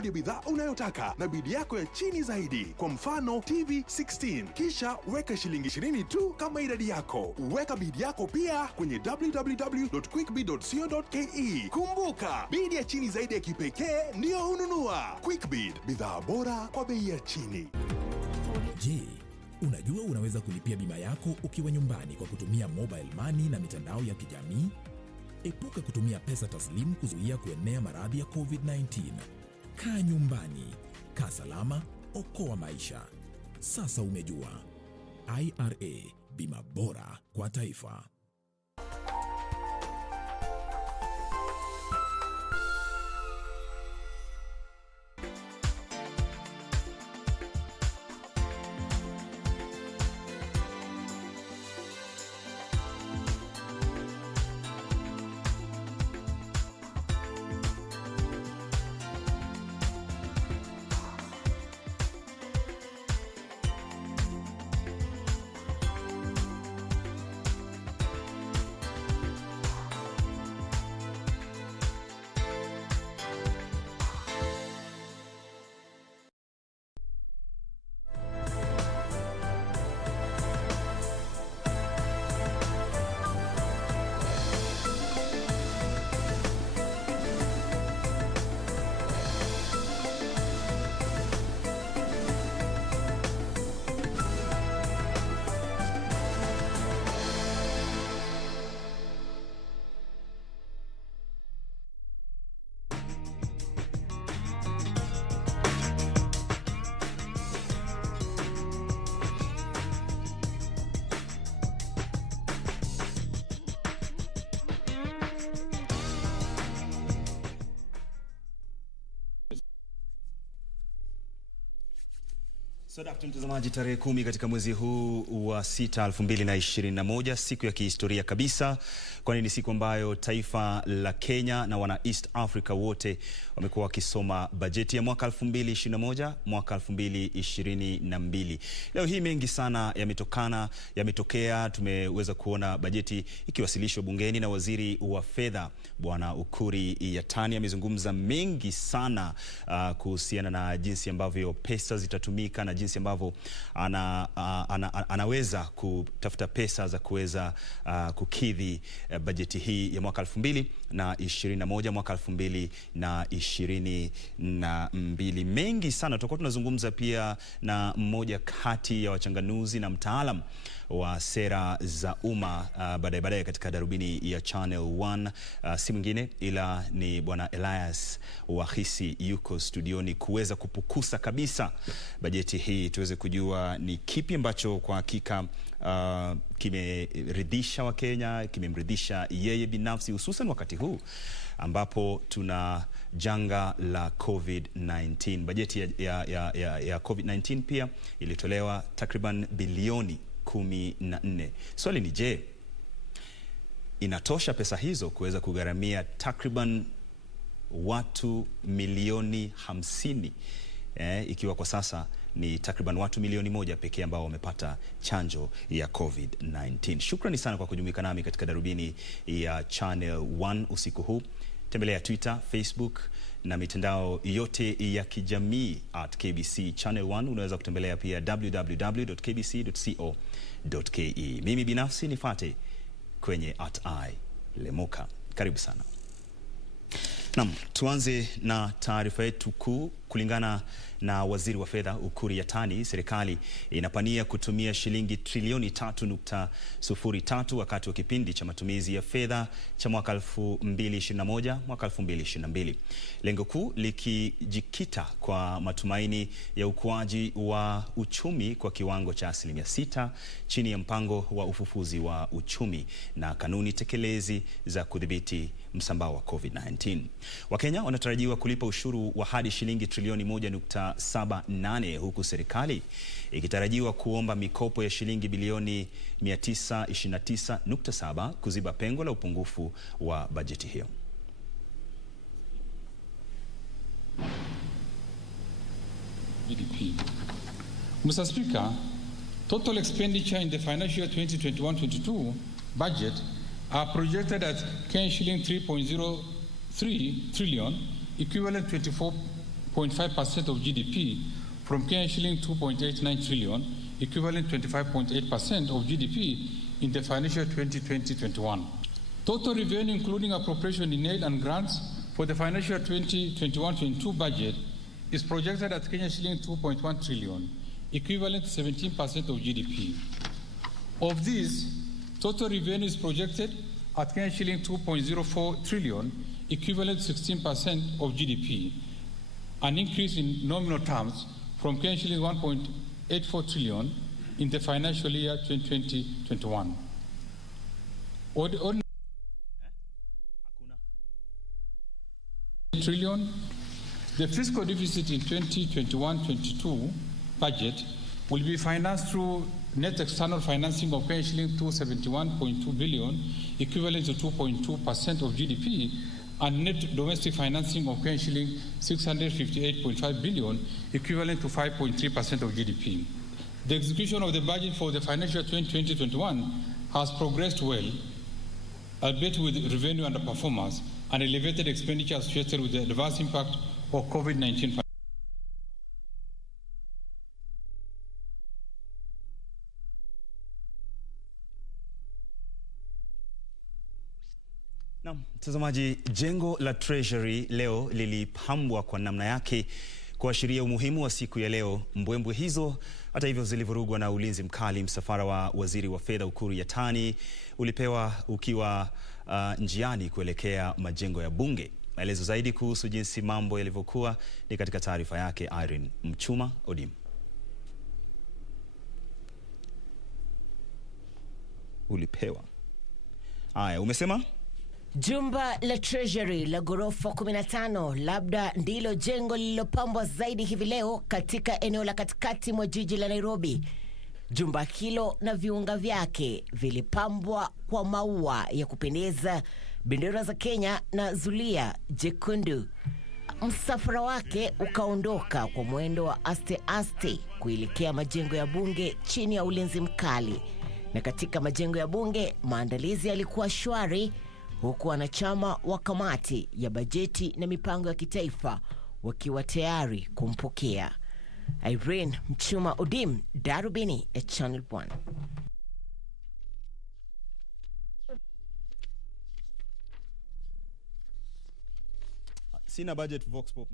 bodi ya bidhaa unayotaka na bidi yako ya chini zaidi. Kwa mfano TV 16, kisha weka shilingi 20 tu kama idadi yako. Weka bidi yako pia kwenye www.quickbid.co.ke. Kumbuka, bidi ya chini zaidi ya kipekee ndio hununua. Quickbid, bidhaa bora kwa bei ya chini. Je, unajua unaweza kulipia bima yako ukiwa nyumbani kwa kutumia mobile money na mitandao ya kijamii? Epuka kutumia pesa taslimu kuzuia kuenea maradhi ya COVID-19. Kaa nyumbani, kaa salama, okoa maisha. Sasa umejua. IRA, bima bora kwa taifa. Sadafti mtazamaji, tarehe 10 katika mwezi huu wa 6 2021, siku ya kihistoria kabisa, kwani ni siku ambayo taifa la Kenya na wana East Africa wote wamekuwa wakisoma bajeti ya mwaka 2021 mwaka 2022. Leo hii mengi sana yametokea. Tumeweza kuona bajeti ikiwasilishwa bungeni na waziri wa fedha Bwana Ukuri Yatani amezungumza mengi sana kuhusiana na jinsi ambavyo pesa zitatumika na jinsi ambavyo anaweza kutafuta pesa za kuweza kukidhi bajeti hii ya mwaka 2021 mwaka 2022. Mengi sana tutakuwa tunazungumza pia na mmoja kati ya wachanganuzi na mtaalam wa sera za umma baadaye katika darubini ya Channel 1, si mwingine ila ni Bwana Elias Wahisi yuko studioni kuweza kupukusa kabisa bajeti hii, tuweze kujua ni kipi ambacho kwa hakika kimeridhisha wa Kenya, kimemridhisha yeye binafsi, hususan wakati huu ambapo tuna janga la COVID-19. Bajeti ya COVID-19 pia ilitolewa takriban bilioni 14. Swali ni je, inatosha pesa hizo kuweza kugharamia takriban watu milioni 50? Ikiwa kwa sasa ni takriban watu milioni 1 pekee ambao wamepata chanjo ya COVID-19. Shukrani sana kwa kujumuika nami katika darubini ya Channel 1 usiku huu. Tembelea Twitter, Facebook na mitandao yote ya kijamii @KBC Channel 1. Unaweza kutembelea pia www.kbc.co.ke. Mimi binafsi nifate kwenye @Lemoka. Karibu sana. Naam, tuanze na taarifa yetu kuu. Kulingana na waziri wa fedha Ukuri Yatani, serikali inapania kutumia shilingi trilioni 3.03 wakati wa kipindi cha matumizi ya fedha cha mwaka 2021 mwaka 2022. Lengo kuu likijikita kwa matumaini ya ukuaji wa uchumi kwa kiwango cha 6% chini ya mpango wa ufufuzi wa uchumi na kanuni tekelezi za kudhibiti msambao wa COVID-19. Wakenya wanatarajiwa kulipa ushuru wa hadi shilingi trilioni 1.78 huku serikali ikitarajiwa kuomba mikopo ya shilingi bilioni 929.7 kuziba pengo la upungufu wa bajeti hiyo. Mr. Speaker, total expenditure in the financial year 2021-22 budget are projected at shilling 3.03 trillion, equivalent 24% 0.5% of GDP from Kenyan shilling 2.89 trillion, equivalent 25.8% of GDP in the financial 2020-21. Total revenue, including appropriation in aid and grants for the financial 2021-22 budget, is projected at Kenyan shilling 2.1 trillion, equivalent to 17% of GDP. Of this, total revenue is projected at Kenyan shilling 2.04 trillion, equivalent to 16% of GDP, an increase in nominal terms from Kenyan shilling 1.84 trillion in the financial year 2020-21. Trillion. The fiscal deficit in 2021-22 budget will be financed through net external financing of Kenyan shilling 271.2 billion, equivalent to 2.2% of GDP, and net domestic financing of Kenyan shilling 658.5 billion, equivalent to 5.3% of GDP. The execution of the budget for the financial 2020-21 has progressed well, albeit with revenue underperformance and elevated expenditure associated with the adverse impact of COVID-19. Na mtazamaji, jengo la Treasury leo lilipambwa kwa namna yake kuashiria umuhimu wa siku ya leo. Mbwembwe hizo hata hivyo zilivurugwa na ulinzi mkali. Msafara wa waziri wa fedha Ukur Yatani ulipewa ukiwa njiani kuelekea majengo ya bunge. Maelezo zaidi kuhusu jinsi mambo yalivyokuwa ni katika taarifa yake Irene Mchuma Odim. Ulipewa. Haya, umesema? Jumba la Treasury la ghorofa 15 labda ndilo jengo lililopambwa zaidi hivi leo katika eneo la katikati mwa jiji la Nairobi. Jumba hilo na viunga vyake vilipambwa kwa maua ya kupendeza, bendera za Kenya na zulia jekundu. Msafara wake ukaondoka kwa mwendo wa aste aste kuelekea majengo ya bunge chini ya ulinzi mkali. Na katika majengo ya bunge maandalizi yalikuwa shwari, huku wanachama wa kamati ya bajeti na mipango ya kitaifa wakiwa tayari kumpokea. Irene Mchuma Odim, Darubini ya Channel 1. Sina budget Vox Pop.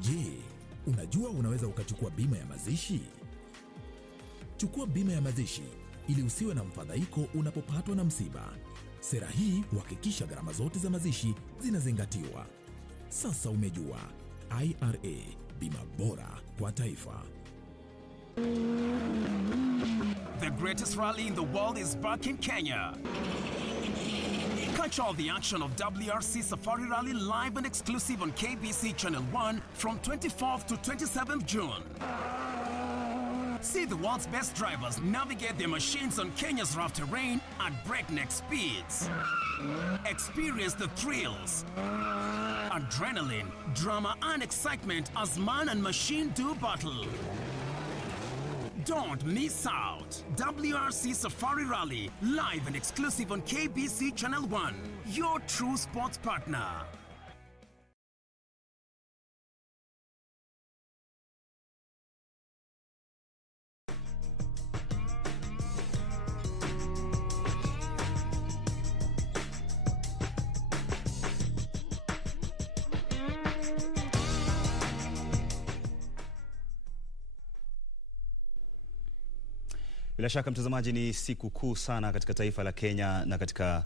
Je, unajua unaweza ukachukua bima ya mazishi? Chukua bima ya mazishi ili usiwe na mfadhaiko unapopatwa na msiba. Sera hii huhakikisha gharama zote za mazishi zinazingatiwa. Sasa umejua, IRA, bima bora kwa taifa. The greatest rally in the world is back in Kenya. Catch all the action of WRC Safari Rally live and exclusive on KBC Channel 1 from 24th to 27th June. See the world's best drivers navigate their machines on Kenya's rough terrain at breakneck speeds. Experience the thrills, adrenaline, drama and excitement as man and machine do battle. Don't miss out. WRC Safari Rally, live and exclusive on KBC Channel 1, your true sports partner. Bila shaka mtazamaji, ni siku kuu sana katika taifa la Kenya na katika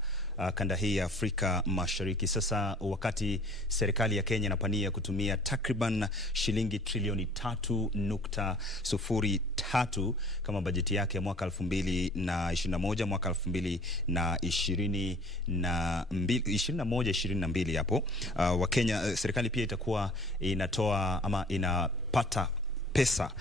kanda hii ya Afrika Mashariki. Sasa wakati serikali ya Kenya inapania kutumia takriban shilingi trilioni 3.03 kama bajeti yake ya mwaka 2021 mwaka 2022 hapo, Wakenya, serikali pia itakuwa inatoa ama inapata pesa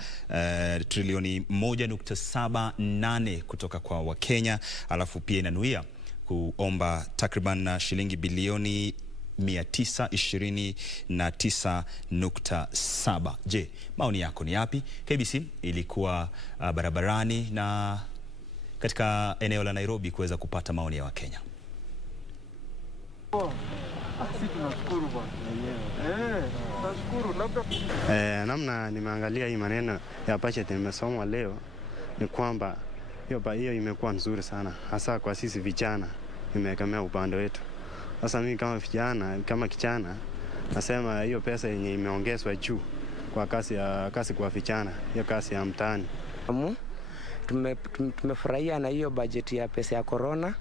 trilioni 1.78 kutoka kwa Wakenya, alafu pia inanuia kuomba takriban shilingi bilioni 929.7. Je, maoni yako ni yapi? KBC ilikuwa barabarani na katika eneo la Nairobi kuweza kupata maoni ya Wakenya. Namna nimeangalia hii maneno ya budget nimesoma leo ni kwamba hiyo imekuwa nzuri sana, hasa kwa sisi vijana, imeegemea upande wetu. Sasa mimi kama kijana nasema hiyo pesa yenye imeongezwa juu kwa kasi kwa vijana, hiyo kasi ya mtaani. Tumefurahia na hiyo budget ya pesa ya corona.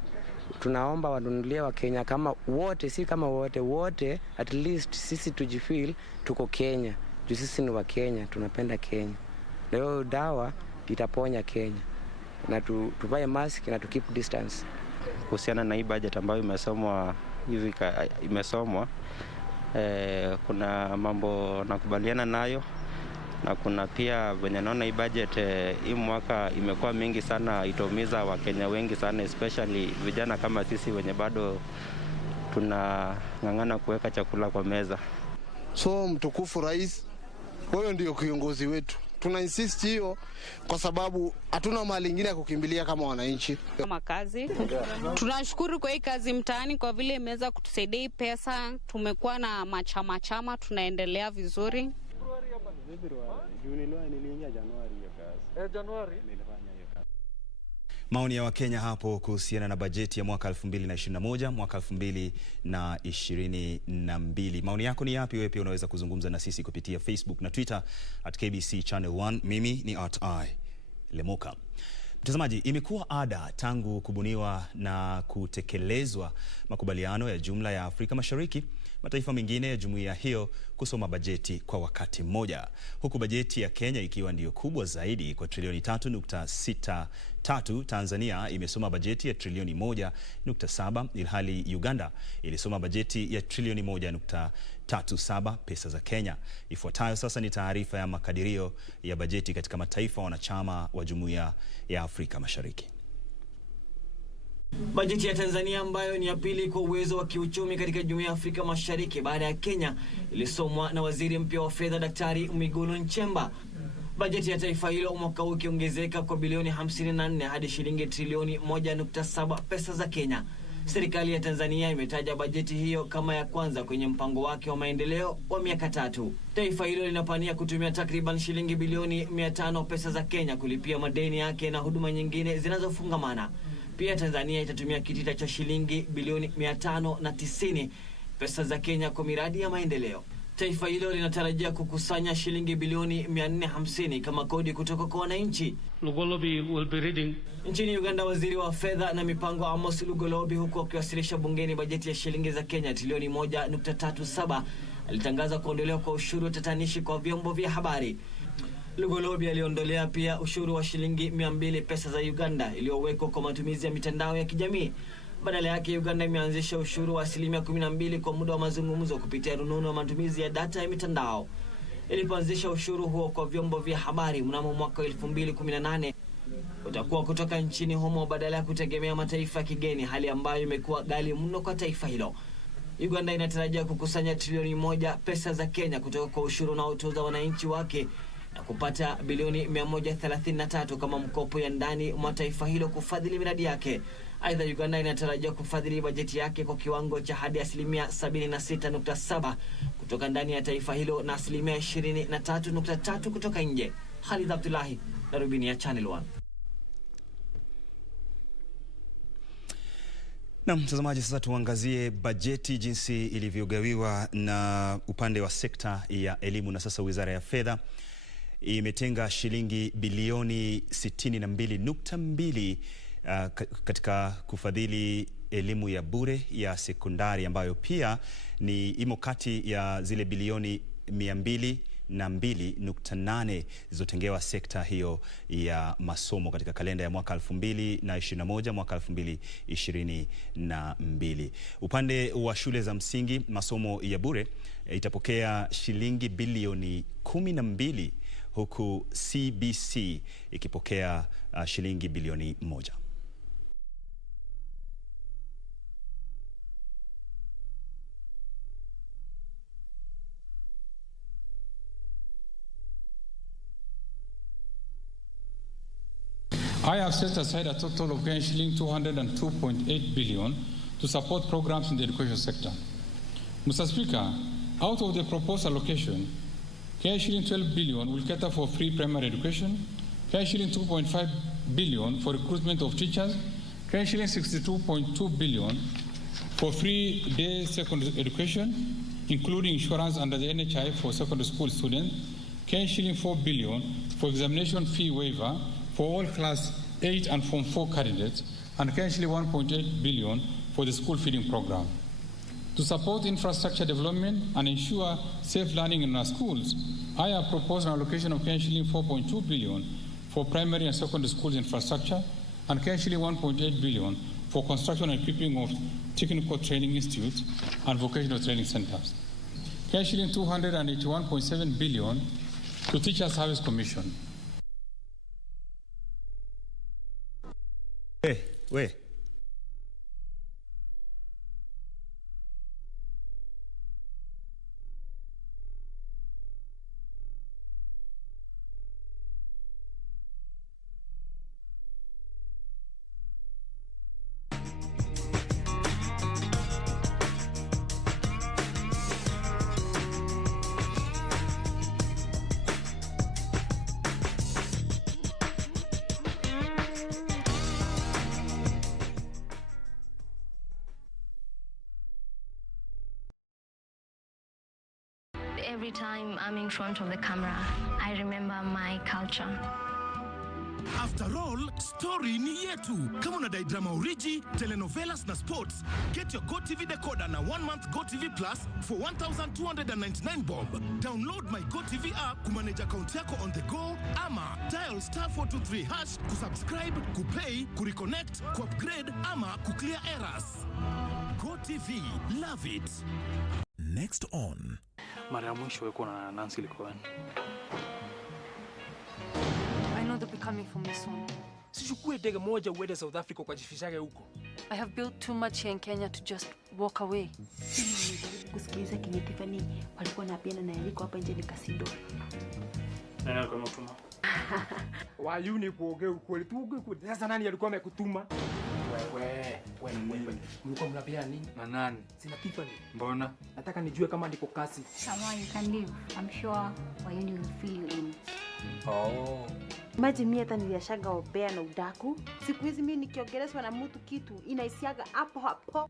Tunaomba wanunulie wa Kenya kama wote, si kama wote, at least sisi tujifeel tuko Kenya. Juu sisi ni wa Kenya, tunapenda Kenya. Na hiyo dawa itaponya Kenya. Na tuvae mask na keep distance. Kuhusiana na hii budget ambayo imesomwa, kuna mambo nakubaliana nayo, na kuna pia venye naona hii budget hii mwaka imekuwa mingi sana, itaumiza Wakenya wengi sana, especially vijana kama sisi wenye bado tunang'ang'ana kuweka chakula kwa meza. So mtukufu rais, wewe ndio kiongozi wetu. Tuna insist hiyo kwa sababu hatuna mali nyingine ya kukimbilia kama wananchi. Kama kazi, tunashukuru kwa hii kazi mtaani kwa vile imeweza kutusaidia hii pesa. Tumekuwa na machama, tunaendelea vizuri. Maoni ya Wakenya hapo kuhusiana na bajeti ya mwaka 2021 mwaka 2022. Maoni yako ni yapi? Wewe pia unaweza kuzungumza na sisi kupitia Facebook na Twitter @KBC Channel 1. Mimi ni @Lemoka. Mtazamaji, imekuwa ada tangu kubuniwa na kutekelezwa makubaliano ya jumla ya Afrika Mashariki, mataifa mengine ya jumuiya hiyo kusoma bajeti kwa wakati mmoja, huku bajeti ya Kenya ikiwa ndiyo kubwa zaidi kwa trilioni 3.63. Tanzania imesoma bajeti ya trilioni 1.7, ilhali Uganda ilisoma bajeti ya trilioni 1.37 pesa za Kenya. Ifuatayo sasa ni taarifa ya makadirio ya bajeti katika mataifa wanachama wa jumuiya ya Afrika Mashariki. Bajeti ya Tanzania ambayo ni ya pili kwa uwezo wa kiuchumi katika Jumuiya ya Afrika Mashariki baada ya Kenya ilisomwa na waziri mpya wa fedha Daktari Mwigulu Nchemba. Bajeti ya taifa hilo mwaka huu ikiongezeka kwa bilioni 54 hadi shilingi trilioni 1.7 pesa za Kenya. Serikali ya Tanzania imetaja bajeti hiyo kama ya kwanza kwenye mpango wake wa maendeleo wa miaka 3. Taifa hilo linapania kutumia takriban shilingi bilioni 500 pesa za Kenya kulipia madeni yake na huduma nyingine zinazofungamana. Pia Tanzania itatumia kitita cha shilingi bilioni 590 pesa za Kenya kwa miradi ya maendeleo. Taifa hilo linatarajia kukusanya shilingi bilioni 450 kama kodi kutoka kwa wananchi. Lugolobi will be reading. Nchini Uganda, waziri wa fedha na mipango Amos Lugolobi, huku akiwasilisha bungeni bajeti ya shilingi za Kenya trilioni 1.37, alitangaza kuondolewa kwa ushuru tatanishi kwa vyombo vya habari. Lugolobi aliondolea pia ushuru wa shilingi 200 pesa za Uganda iliyowekwa kwa matumizi ya mitandao ya kijamii. Badala yake, Uganda imeanzisha ushuru wa 12% kwa muda wa mazungumzo kupitia rununu wa matumizi ya data ya mitandao. Ilipoanzisha ushuru huo kwa vyombo vya habari mnamo mwaka 2018, utakuwa kutoka nchini humo badala ya kutegemea mataifa ya kigeni, hali ambayo imekuwa ghali mno kwa taifa hilo. Uganda inatarajia kukusanya trilioni 1 pesa za Kenya kutoka kwa ushuru unaotoza wananchi wake na kupata bilioni 133 kama mkopo ya ndani mwa taifa hilo kufadhili miradi yake. Aidha, Uganda inatarajia kufadhili bajeti yake kwa kiwango cha hadi 76.7% kutoka ndani ya taifa hilo na 23.3% kutoka nje. Khalid Abdullahi, Darubini ya Channel 1. Na mtazamaji, sasa tuangazie bajeti jinsi ilivyogawiwa na upande wa sekta ya elimu. Na sasa Wizara ya Fedha imetenga shilingi bilioni 62.2 katika kufadhili elimu ya bure ya sekondari, ambayo pia ni imo kati ya zile bilioni 202.8 zilizotengewa sekta hiyo ya masomo katika kalenda ya mwaka 2021 mwaka 2022. Upande wa shule za msingi, masomo ya bure itapokea shilingi bilioni 12, huku KBC ikipokea shilingi bilioni 1. I have set aside a total of shilling 202.8 billion to support programs in the education sector. Mr. Speaker, out of the proposed allocation, shilling 12 billion will cater for free primary education, shilling 2.5 billion for recruitment of teachers, shilling 62.2 billion for free day secondary education, including insurance under the NHI for secondary school students, shilling 4 billion for examination fee waiver for all class 8 and form 4 candidates, and shilling 1.8 billion for the school feeding program. To support infrastructure development and ensure safe learning in our schools, I have proposed an allocation of shilling 4.2 billion for primary and secondary schools infrastructure, and shilling 1.8 billion for construction and equipping of technical training institutes and vocational training centers. Shilling 281.7 billion to Teacher Service Commission. Wait. Every time I'm in front of the camera, I remember my culture. After all, story ni yetu. Kama unadai drama origi, telenovelas na sports, get your GoTV decoder na 1-month GoTV Plus for 1,299 bob. Download my GoTV app kumanage account yako on the go, ama dial *423# kusubscribe, kupay, kureconnect, kuupgrade ama kuclear errors. GoTV, love it. Next on. Mara ya mwisho ulikuwa na Nancy Likoen. I know they'll be coming for me soon. Sichukue ndege moja uende South Africa ukajifishage huko. I have built too much here in Kenya to just walk away. Kusikiliza King Tiffany walikuwa na piana na Eriko hapa nje nikasindo. Nani alikuwa amekutuma? Wayuni kuongea ukweli tu ukweli. Sasa nani alikuwa amekutuma? Wewe. Mlikuwa mnapiana nini? Na nani? Sina Tiffany. Mbona? Nataka nijue kama ndiko kasi. Sawa, you can leave. I'm sure Wayuni will feel you in. Oh. Maji mimi hata niliashaga opea na udaku. Siku hizi mimi nikiongeleshwa na mtu kitu inaisiaga hapo hapo.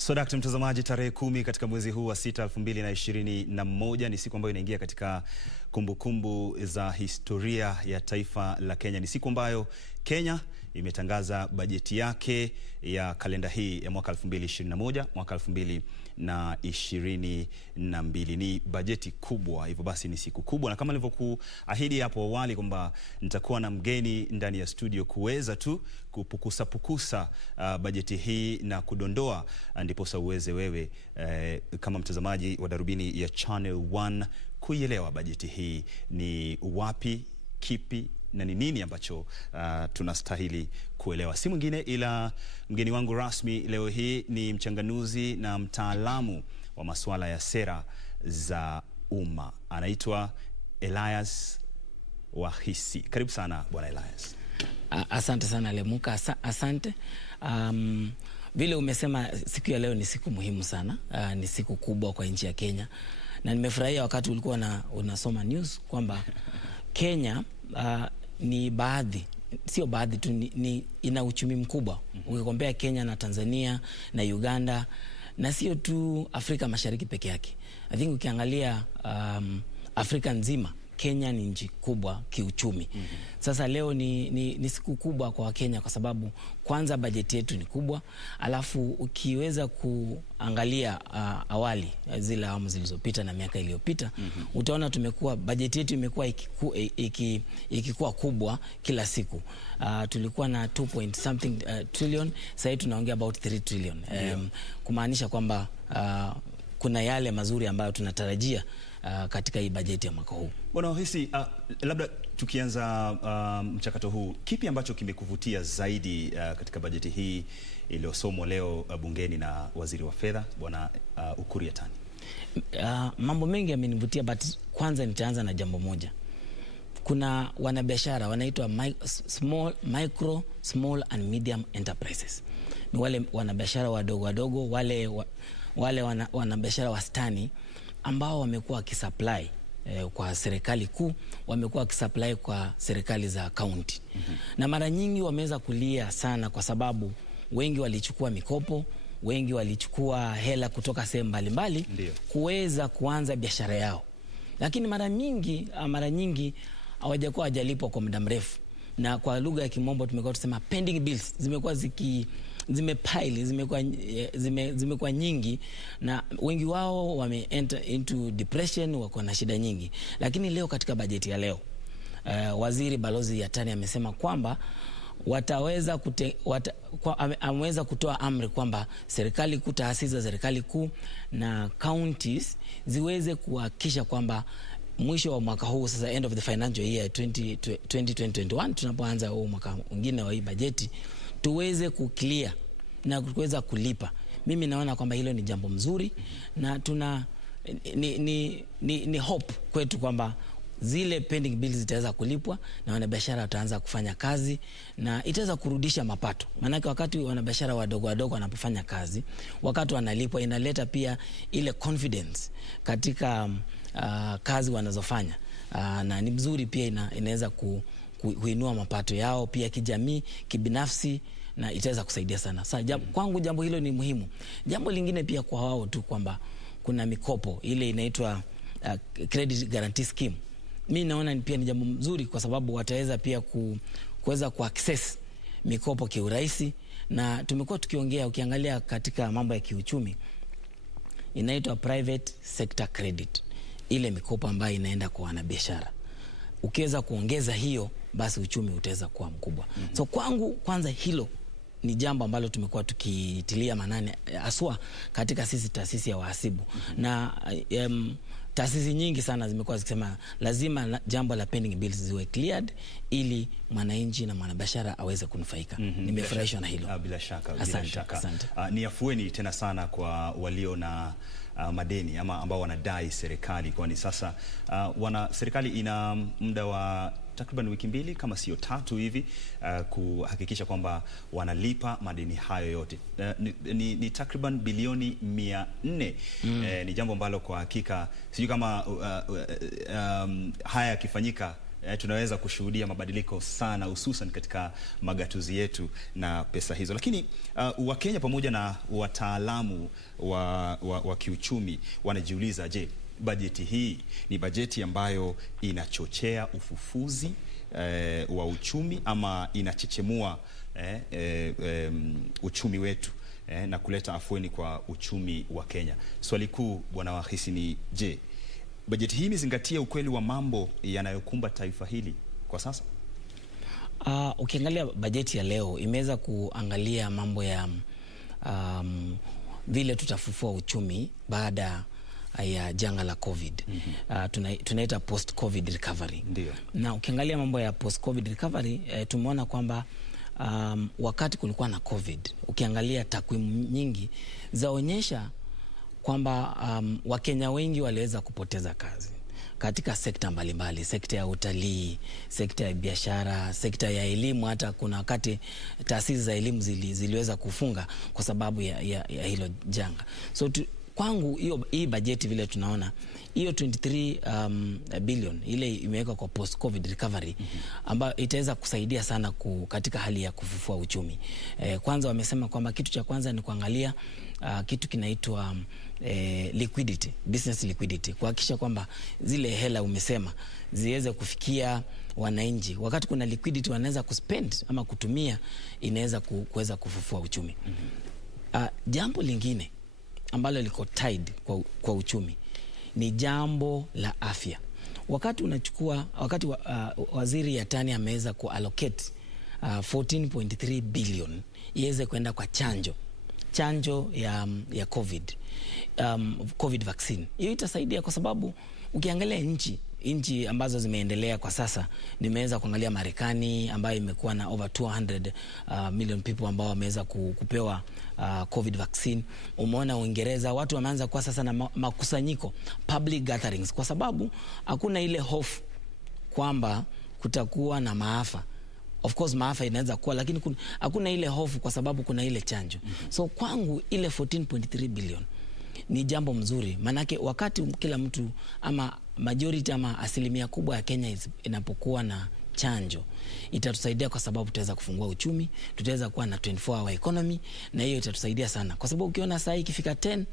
So dakta mtazamaji, tarehe 10 katika mwezi huu wa 6 2021 ni siku ambayo inaingia katika kumbukumbu za historia ya taifa la Kenya. Ni siku ambayo Kenya imetangaza bajeti yake ya kalenda hii ya mwaka 2021 mwaka 2022. Ni bajeti kubwa, hivyo basi ni siku kubwa, na kama nilivyokuahidi hapo awali kwamba nitakuwa na mgeni ndani ya studio kuweza tu kupukusa bajeti hii na kudondoa, ndipo uweze wewe kama mtazamaji wa Darubini ya Channel 1 kuielewa bajeti hii ni wapi, kipi na ni nini ambacho tunastahili kuelewa. Si mwingine ila mgeni wangu rasmi leo hii ni mchanganuzi na mtaalamu wa masuala ya sera za umma. Anaitwa Elias Wahisi. Karibu sana Bwana Elias. Asante sana Lemoka, asante. Vile umesema siku ya leo ni siku muhimu sana, ni siku kubwa kwa nchi ya Kenya, na nimefurahia wakati ulikuwa unasoma news kwamba Kenya ni baadhi, sio baadhi tu, ni ina uchumi mkubwa. Ukikompea Kenya na Tanzania na Uganda, na sio tu Afrika Mashariki peke yake. I think ukiangalia Afrika nzima, Kenya ni nchi kubwa kiuchumi. Sasa leo ni siku kubwa kwa Kenya kwa sababu kwanza bajeti yetu ni kubwa, alafu ukiweza kuangalia awali zile awamu zilizopita na miaka iliyopita, utaona bajeti yetu imekuwa ikikuwa kubwa kila siku. Tulikuwa na 2 trillion, sasa tunaongea about 3 trillion. Kumaanisha kwamba kuna yale mazuri ambayo tunatarajia katika hii bajeti ya mwaka huu. Bwana Wahisi, labda tukianza mchakato huu, kipi ambacho kimekuvutia zaidi katika bajeti hii iliyosomwa leo bungeni na Waziri wa Fedha Bwana Ukur Yatani? Mambo mengi yamenivutia, but kwanza nitaanza na jambo moja. Kuna wanabiashara wanaitwa micro, small and medium enterprises. Ni wale wanabiashara wadogo, wale wanabiashara wastani ambao wamekuwa wakisupply kwa serikali kuu, wamekuwa wakisupply kwa serikali za county. Na mara nyingi wameweza kulia sana kwa sababu wengi walichukua mikopo, wengi walichukua hela kutoka sehemu mbalimbali kuweza kuanza biashara yao. Lakini mara nyingi hawajakuwa hajalipwa kwa muda mrefu. Na kwa lugha ya kimombo tumekuwa tusema pending bills zimekuwa zimekuwa nyingi, na wengi wao wame enter into depression, wako na shida nyingi. Lakini leo katika bajeti ya leo, Waziri Balozi Yatani amesema kwamba ameweza kutoa amri kwamba serikali kuu, taasisi za serikali kuu na counties ziweze kuhakikisha kwamba mwisho wa mwaka huu, sasa end of the financial year 2021, tunapoanza huu mwaka mwingine wa hii bajeti, tuweze kuclear na kuweza kulipa. Mimi naona kwamba hilo ni jambo mzuri, na ni hope kwetu kwamba zile pending bills zitaweza kulipwa na wanabiashara wataanza kufanya kazi na itaweza kurudisha mapato. Maana wakati wanabiashara wadogo wanapofanya kazi, wakati wanalipwa, inaleta pia ile confidence katika kazi wanazofanya, na ni mzuri pia, inaweza kuinua mapato yao pia kijamii, kibinafsi, na itaweza kusaidia sana. Sasa kwangu jambo hilo ni muhimu. Jambo lingine pia kwa wao tu kwamba kuna mikopo ile inaitwa credit guarantee scheme. Mimi naona pia ni jambo mzuri kwa sababu wataweza pia kuweza kuaccess mikopo kiurahisi, na tumekuwa tukiongea, ukiangalia katika mambo ya kiuchumi inaitwa private sector credit, ile mikopo ambayo inaenda kwa wanabiashara. Ukiweza kuongeza hiyo, basi uchumi utaweza kuwa mkubwa. So kwangu kwanza hilo ni jambo ambalo tumekuwa tukitilia manane aswa katika sisi taasisi ya wahasibu. Na taasisi nyingi sana zimekuwa zikisema lazima jambo la pending bills ziwe cleared ili mwananchi na mwanabiashara aweze kunufaika. Nimefurahishwa na hilo. Bila shaka. Asante. Ni afueni tena sana kwa walio na madeni ama ambao wanadai serikali, kwani sasa serikali ina muda wa takriban wiki 2 kama sio 3 hivi kuhakikisha kwamba wanalipa madeni hayo yote. Ni takriban bilioni 400. Ni jambo ambalo kwa hakika sijui kama haya yakifanyika tunaweza kushuhudia mabadiliko sana, hususan katika magatuzi yetu na pesa hizo. Lakini Wakenya pamoja na wataalamu wa kiuchumi wanajiuliza, je, bajeti hii ni bajeti ambayo inachochea ufufuzi wa uchumi ama inachechemua uchumi wetu na kuleta afueni kwa uchumi wa Kenya? Swali kuu Bwana Wahisi ni, je, bajeti hii imezingatia ukweli wa mambo yanayokumba taifa hili kwa sasa? Ukiangalia bajeti ya leo imeweza kuangalia mambo ya vile tutafufua uchumi baada ya janga la COVID. Tunaita post COVID recovery. Ndiyo. Na ukiangalia mambo ya post COVID recovery, tumeona kwamba wakati kulikuwa na COVID, ukiangalia takwimu nyingi zaonyesha kwamba Wakenya wengi waliweza kupoteza kazi. katika sekta mbalimbali, sekta ya utalii, sekta ya biashara, sekta ya elimu. Hata kuna wakati taasisi za elimu ziliweza kufunga kwa sababu ya hilo janga. So kwangu hii bajeti vile tunaona hiyo 23 billion ile imewekwa kwa post covid recovery ambayo itaweza kusaidia sana katika hali ya kufufua uchumi. Kwanza wamesema kwamba kitu cha kwanza ni kuangalia kitu kinaitwa liquidity, business liquidity, kuhakikisha kwamba zile hela umesema ziweze kufikia wananchi. Wakati kuna liquidity wanaweza kuspend ama kutumia, inaweza kuweza kufufua uchumi. Jambo lingine ambalo liko tied kwa uchumi ni jambo la afya. Wakati waziri Yatani ameweza kuallocate 14.3 billion iweze kwenda kwa chanjo ya COVID vaccine. Hiyo itasaidia kwa sababu ukiangalia nchi ambazo zimeendelea kwa sasa, nimeweza kuangalia Marekani ambayo imekuwa na over 200 million people ambao wameweza kupewa COVID vaccine. Umeona Uingereza watu wameanza kwa sasa na makusanyiko, public gatherings, kwa sababu hakuna ile hofu kwamba kutakuwa na maafa. Of course maafa inaweza kuwa, lakini hakuna ile hofu kwa sababu kuna ile chanjo. So kwangu ile 14.3 billion ni jambo mzuri, manake wakati kila mtu ama majority ama asilimia kubwa ya Kenya inapokuwa na chanjo, itatusaidia kwa sababu tutaweza kufungua uchumi, tutaweza kuwa na 24-hour economy, na hiyo itatusaidia sana. Kwa sababu ukiona saa hii ikifika 10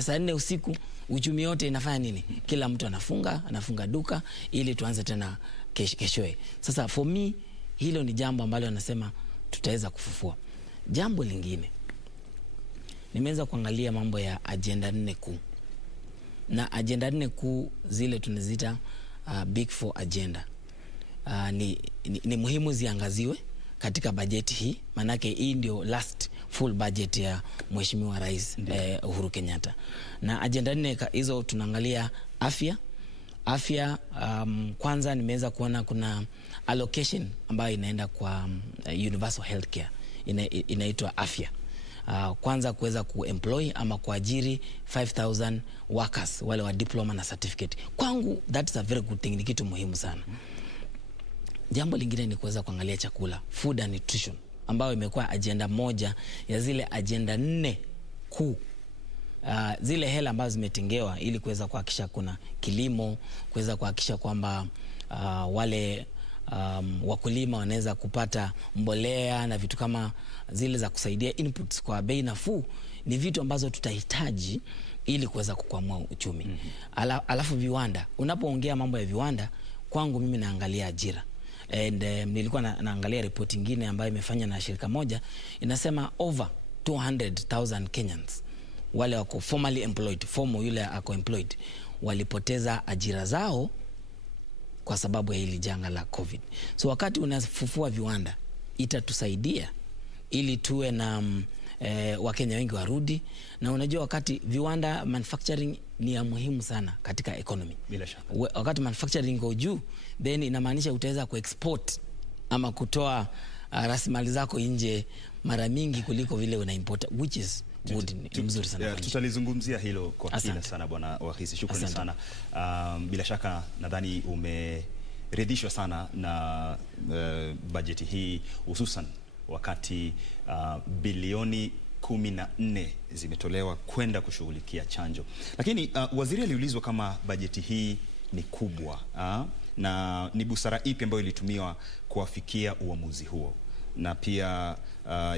saa 4 usiku uchumi yote inafanya nini? Kila mtu anafunga duka ili tuanze tena keshoe. Sasa for me hilo ni jambo ambalo anasema tutaweza kufufua. Jambo lingine nimeweza kuangalia mambo ya agenda 4 kuu. Na agenda 4 kuu zile tunaziita big 4 agenda. Ni muhimu ziangaziwe katika bajeti hii, manake hii ndio last full budget ya Mheshimiwa Rais Uhuru Kenyatta. Na agenda 4 hizo tunaangalia afya. Kwanza nimeweza kuona kuna allocation ambayo inaenda kwa universal healthcare, inaitwa afya. Kwanza kuweza kuemploy ama kuajiri 5,000 workers wale wa diploma na certificate. Kwangu that's a very good thing, ni kitu muhimu sana. Jambo lingine ni kuweza kuangalia chakula, food and nutrition, ambayo imekuwa agenda moja ya zile agenda 4 kuu. Zile hela ambazo zimetengewa ili kuweza kuhakikisha kuna kilimo, kuweza kuhakikisha kwamba wale wakulima wanaweza kupata mbolea na vitu kama zile za kusaidia inputs kwa bei nafuu, ni vitu ambazo tutahitaji ili kuweza kukwamua uchumi. Alafu viwanda, unapoongea mambo ya viwanda, kwangu mimi naangalia ajira. And nilikuwa naangalia report nyingine ambayo imefanywa na shirika moja, inasema over 200,000 Kenyans wale wako formally employed, yule ako employed, walipoteza ajira zao kwa sababu ya hili janga la COVID. So wakati unafufua viwanda, itatusaidia ili tuwe na Wakenya wengi warudi. Na unajua wakati viwanda, manufacturing ni ya muhimu sana katika economy. Bila shaka. Wakati manufacturing go juu, then inamaanisha utaweza kuexport ama kutoa rasilimali zako nje mara mingi kuliko vile una import, which is mzuri sana. Tutalizungumzia hilo kwa kina sana Bwana Wahisi. Shukrani sana. Bila shaka nadhani umeridhishwa sana na bajeti hii, hususan wakati bilioni 14 zimetolewa kwenda kushughulikia chanjo. Lakini waziri aliulizwa kama bajeti hii ni kubwa na ni busara ipi ambayo ilitumiwa kuafikia uamuzi huo, na pia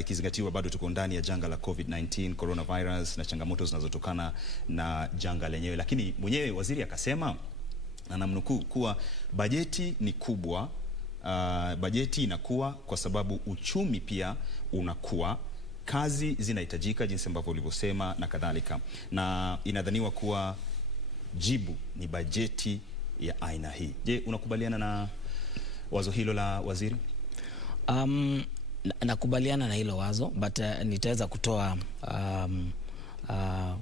ikizingatiwa bado tuko ndani ya janga la COVID-19 coronavirus na changamoto zinazotokana na janga lenyewe. Lakini mwenyewe waziri akasema, na namnukuu, kuwa bajeti ni kubwa, bajeti inakuwa kwa sababu uchumi pia unakuwa, kazi zinahitajika jinsi ambavyo ulivyosema na kadhalika, na inadhaniwa kuwa jibu ni bajeti ya aina hii. Je, unakubaliana na wazo hilo la waziri? Nakubaliana na hilo wazo, but nitaweza kutoa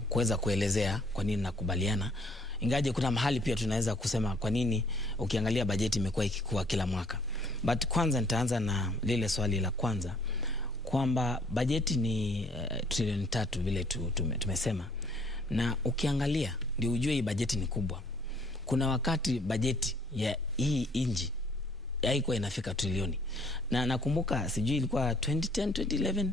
kuweza kuelezea kwa nini nakubaliana. Ingaje kuna mahali pia tunaweza kusema kwa nini ukiangalia bajeti imekuwa ikikua kila mwaka. But kwanza nitaanza na lile swali la kwanza kwamba bajeti ni trilioni 3 vile tumesema. Na ukiangalia ndio ujue hii bajeti ni kubwa. kuna wakati bajeti ya hii inji haikuwa inafika trilioni. Na nakumbuka sijui ilikuwa 2010, 2011,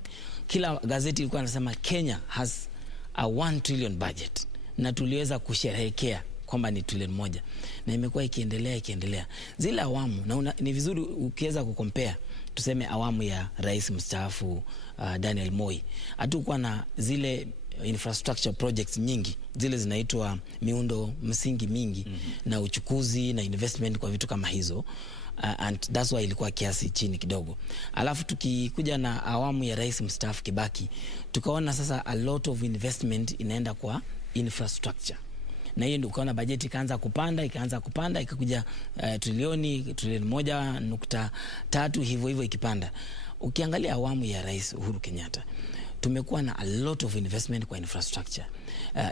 kila gazeti ilikuwa nasema Kenya has a 1 trillion budget. Na tuliweza kusherehekea kwamba ni trilioni 1. Na imekuwa ikiendelea. Zile awamu, na ni vizuri ukiweza kukompea, tuseme awamu ya rais mstaafu Daniel Moi. Hatukuwa na zile infrastructure projects nyingi, zile zinaitwa miundo msingi mingi, na uchukuzi na investment kwa vitu kama hizo. And that's why ilikuwa kiasi chini kidogo. Alafu tukikuja na awamu ya rais mstaafu Kibaki, tukaona sasa a lot of investment inaenda kwa infrastructure. Na hiyo ndio ukaona bajeti ikaanza kupanda ikakuja trilioni 1.3 hivyo ikipanda. Ukiangalia awamu ya rais Uhuru Kenyatta, tumekuwa na a lot of investment kwa infrastructure,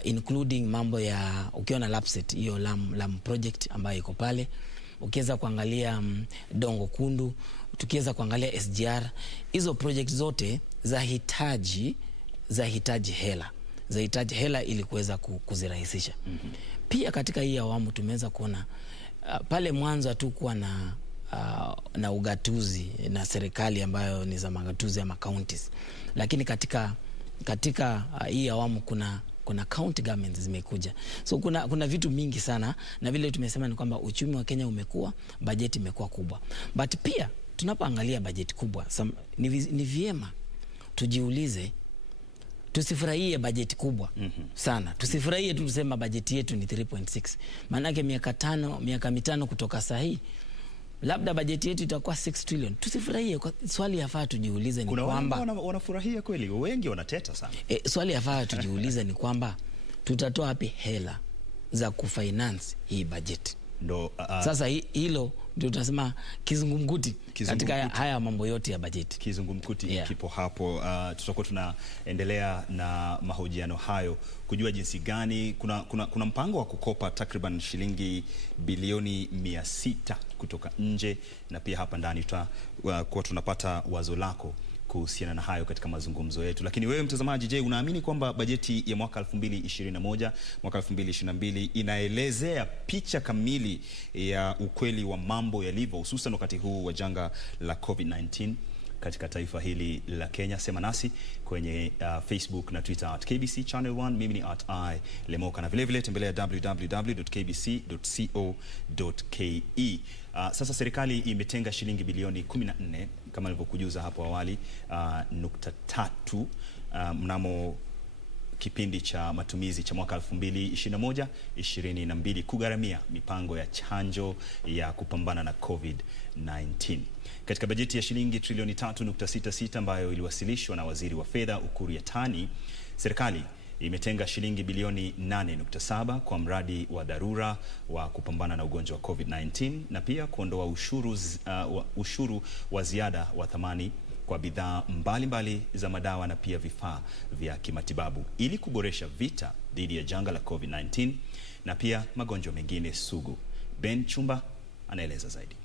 including mambo ya ukiona Lapset, hiyo Lam project ambayo iko pale. Ukiweza kuangalia Dongo Kundu, tukiweza kuangalia SGR, hizo project zote zahitaji hela ili kuweza kuzirahisisha. Pia katika hii awamu tumeweza kuona pale mwanzo hatukuwa na ugatuzi na serikali ambayo ni za magatuzi ama counties, lakini katika hii awamu kuna county governments zimekuja. So kuna vitu mingi sana, na vile tumesema ni kwamba uchumi wa Kenya umekuwa, bajeti imekuwa kubwa. But pia tunapoangalia bajeti kubwa, ni vyema tujiulize, tusifurahie bajeti kubwa sana. Tusifurahie tu tusema bajeti yetu ni 3.6. Maanake miaka mitano kutoka sahi, labda bajeti yetu itakuwa 6 trillion. Tusifurahie. Swali yafaa tujiulize ni kwamba wanafurahia kweli, wengi wanateta sana. Swali yafaa tujiulize ni kwamba tutatoa wapi hela za kufinance hii bajeti? Sasa hilo ndio tunasema kizungumkuti katika haya mambo yote ya bajeti. Kizungumkuti kipo hapo. Tutakuwa tunaendelea na mahojiano hayo kujua jinsi gani kuna mpango wa kukopa takriban shilingi bilioni 600 kutoka nje, na pia hapa ndani tutakuwa tunapata wazo lako kuhusiana na hayo katika mazungumzo yetu. Lakini wewe mtazamaji, je, unaamini kwamba bajeti ya mwaka 2021 mwaka 2022 inaelezea picha kamili ya ukweli wa mambo yalivyo, hususan wakati huu wa janga la COVID-19 katika taifa hili la Kenya? Sema nasi kwenye Facebook na Twitter at KBC Channel 1. Mimi ni at Lemoka, na vile tembelea www.kbc.co.ke. Sasa serikali imetenga shilingi bilioni 14 kama nilivyokujuza hapo awali, .3 mnamo kipindi cha matumizi cha mwaka 2021-22 kugharamia mipango ya chanjo ya kupambana na COVID-19. Katika bajeti ya shilingi trilioni 3.66 ambayo iliwasilishwa na waziri wa fedha Ukur Yatani, serikali imetenga shilingi bilioni 8.7 kwa mradi wa dharura wa kupambana na ugonjwa wa COVID-19 na pia kuondoa ushuru wa ziada wa thamani kwa bidhaa mbalimbali za madawa na pia vifaa vya kimatibabu ili kuboresha vita dhidi ya janga la COVID-19 na pia magonjwa mengine sugu. Ben Chumba anaeleza zaidi.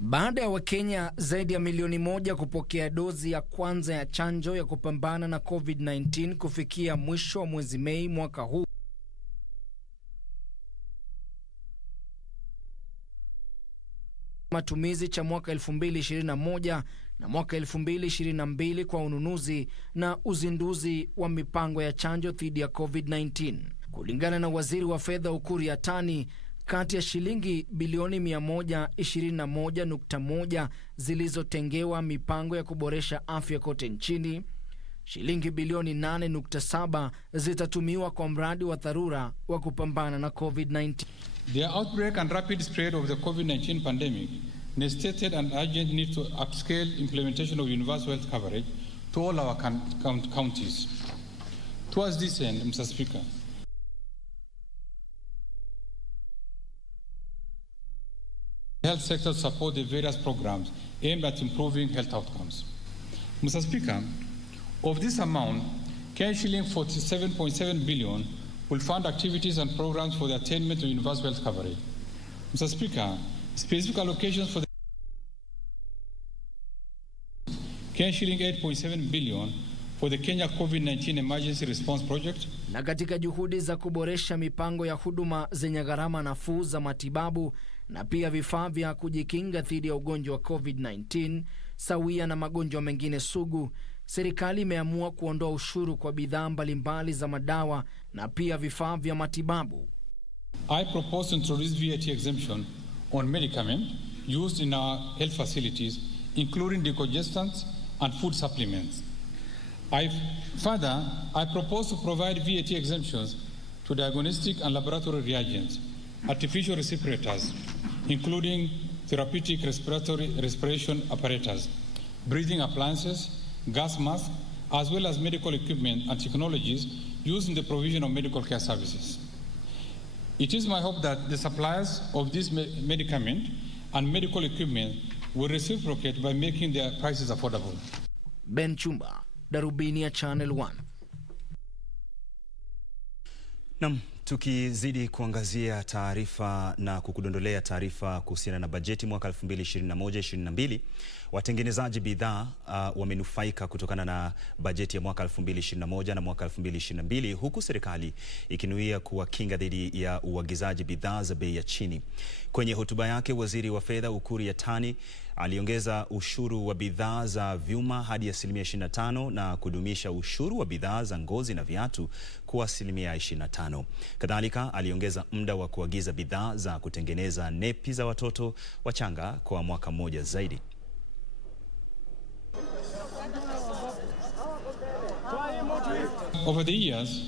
Baada ya Wakenya zaidi ya milioni 1 kupokea dozi ya kwanza ya chanjo ya kupambana na COVID-19 kufikia mwisho wa mwezi Mei mwaka huu, matumizi cha mwaka 2021 na mwaka 2022 kwa ununuzi na uzinduzi wa mipango ya chanjo dhidi ya COVID-19. Kulingana na waziri wa fedha Ukur Yatani, kati ya shilingi bilioni 121.1 zilizotengewa mipango ya kuboresha afya kote nchini, shilingi bilioni 8.7 zitatumiwa kwa mradi wa dharura wa kupambana na COVID-19. The outbreak and rapid spread of the COVID-19 pandemic necessitated an urgent need to upscale implementation of universal health coverage to all our counties. Towards this end, Mr. Speaker, health sector support the various programs aimed at improving health outcomes. Mr. Speaker, of this amount, shilling 47.7 billion will fund activities and programs for the attainment of universal health coverage. Mr. Speaker, specific allocations for the shilling 8.7 billion for the Kenya COVID-19 Emergency Response Project. Na katika juhudi za kuboresha mipango ya huduma zenye gharama nafuu za matibabu na pia vifaa vya kujikinga dhidi ya ugonjwa wa COVID-19 sawia na magonjwa mengine sugu, serikali imeamua kuondoa ushuru kwa bidhaa mbalimbali za madawa na pia vifaa vya matibabu. I propose to introduce VAT exemption on medicament used in our health facilities, including decongestants and food supplements. Further, I propose to provide VAT exemptions to diagnostic and laboratory reagents, artificial respirators, including therapeutic respiration apparatus, breathing appliances, gas masks, as well as medical equipment and technologies used in the provision of medical care services. It is my hope that the suppliers of this medicament and medical equipment will reciprocate by making their prices affordable. Ben Chumba, Darubini ya Channel 1. Nam, tukizidi kuangazia taarifa na kukudondolea taarifa kuhusiana na bajeti mwaka 2021-22, watengenezaji bidhaa wamenufaika kutokana na bajeti ya mwaka 2021 na mwaka 2022, huku serikali ikinuia kuwakinga dhidi ya uagizaji bidhaa za bei ya chini. Kwenye hotuba yake, waziri wa fedha Ukur Yatani aliongeza ushuru wa bidhaa za vyuma hadi 25% na kudumisha ushuru wa bidhaa za ngozi na viatu kwa 25%. Kadhalika aliongeza muda wa kuagiza bidhaa za kutengeneza nepi za watoto wachanga kwa mwaka mmoja zaidi. Over the years,